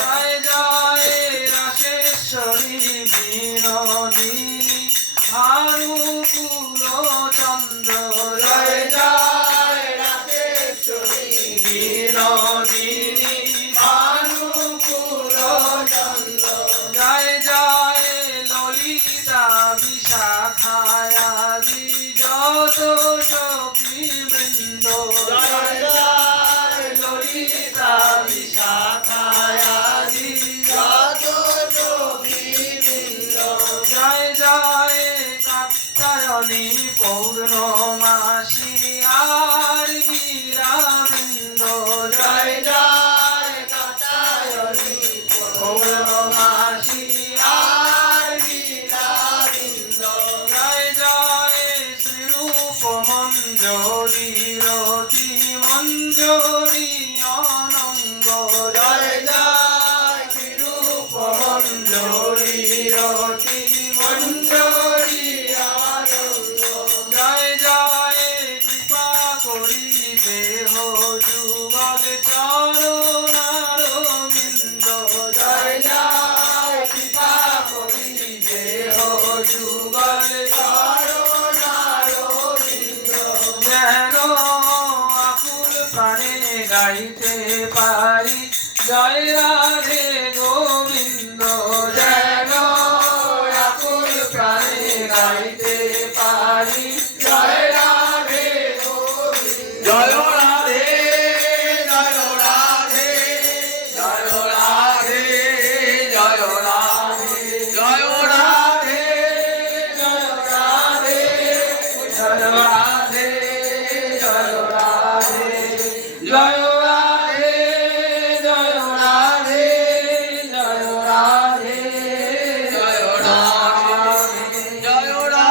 জয় জয় রাসেশ্বরী বিনোদিনী ভানুকুল চন্দ্র, জয় জয় রাসেশ্বরী বিনোদিনী ভানুকুল চন্দ্র। জয় জয় ললিতা বিশাখায়াদি কাত্যায়নী পৌর্ণমাসী আর বীরাবৃন্দ জয় জয় কাত্যায়নী পৌর্ণমাসী আর বীরাবৃন্দ জয় জয় শ্রীরূপ মঞ্জরি রতি মঞ্জরি অনঙ্গ জয় জয় শ্রীরূপ মঞ্জরি রতি মঞ্জরি অনঙ্গ জয় জয় কৃপা করিবে হো যুগল চরণারবিন্দ জয় জয় কৃপা করিবে হো যুগল চরণারবিন্দ যেন আকুল প্রাণে গাইতে পারি জয় রাধে গোবিন্দ যেন আকুল প্রাণে গাইতে পারি জয় রাধে গোবিন্দ জয় রাধে জয় রাধে জয় রাধে জয় রাধে জয় রাধে জয় রাধে জয় রাধে জয় রাধে জয়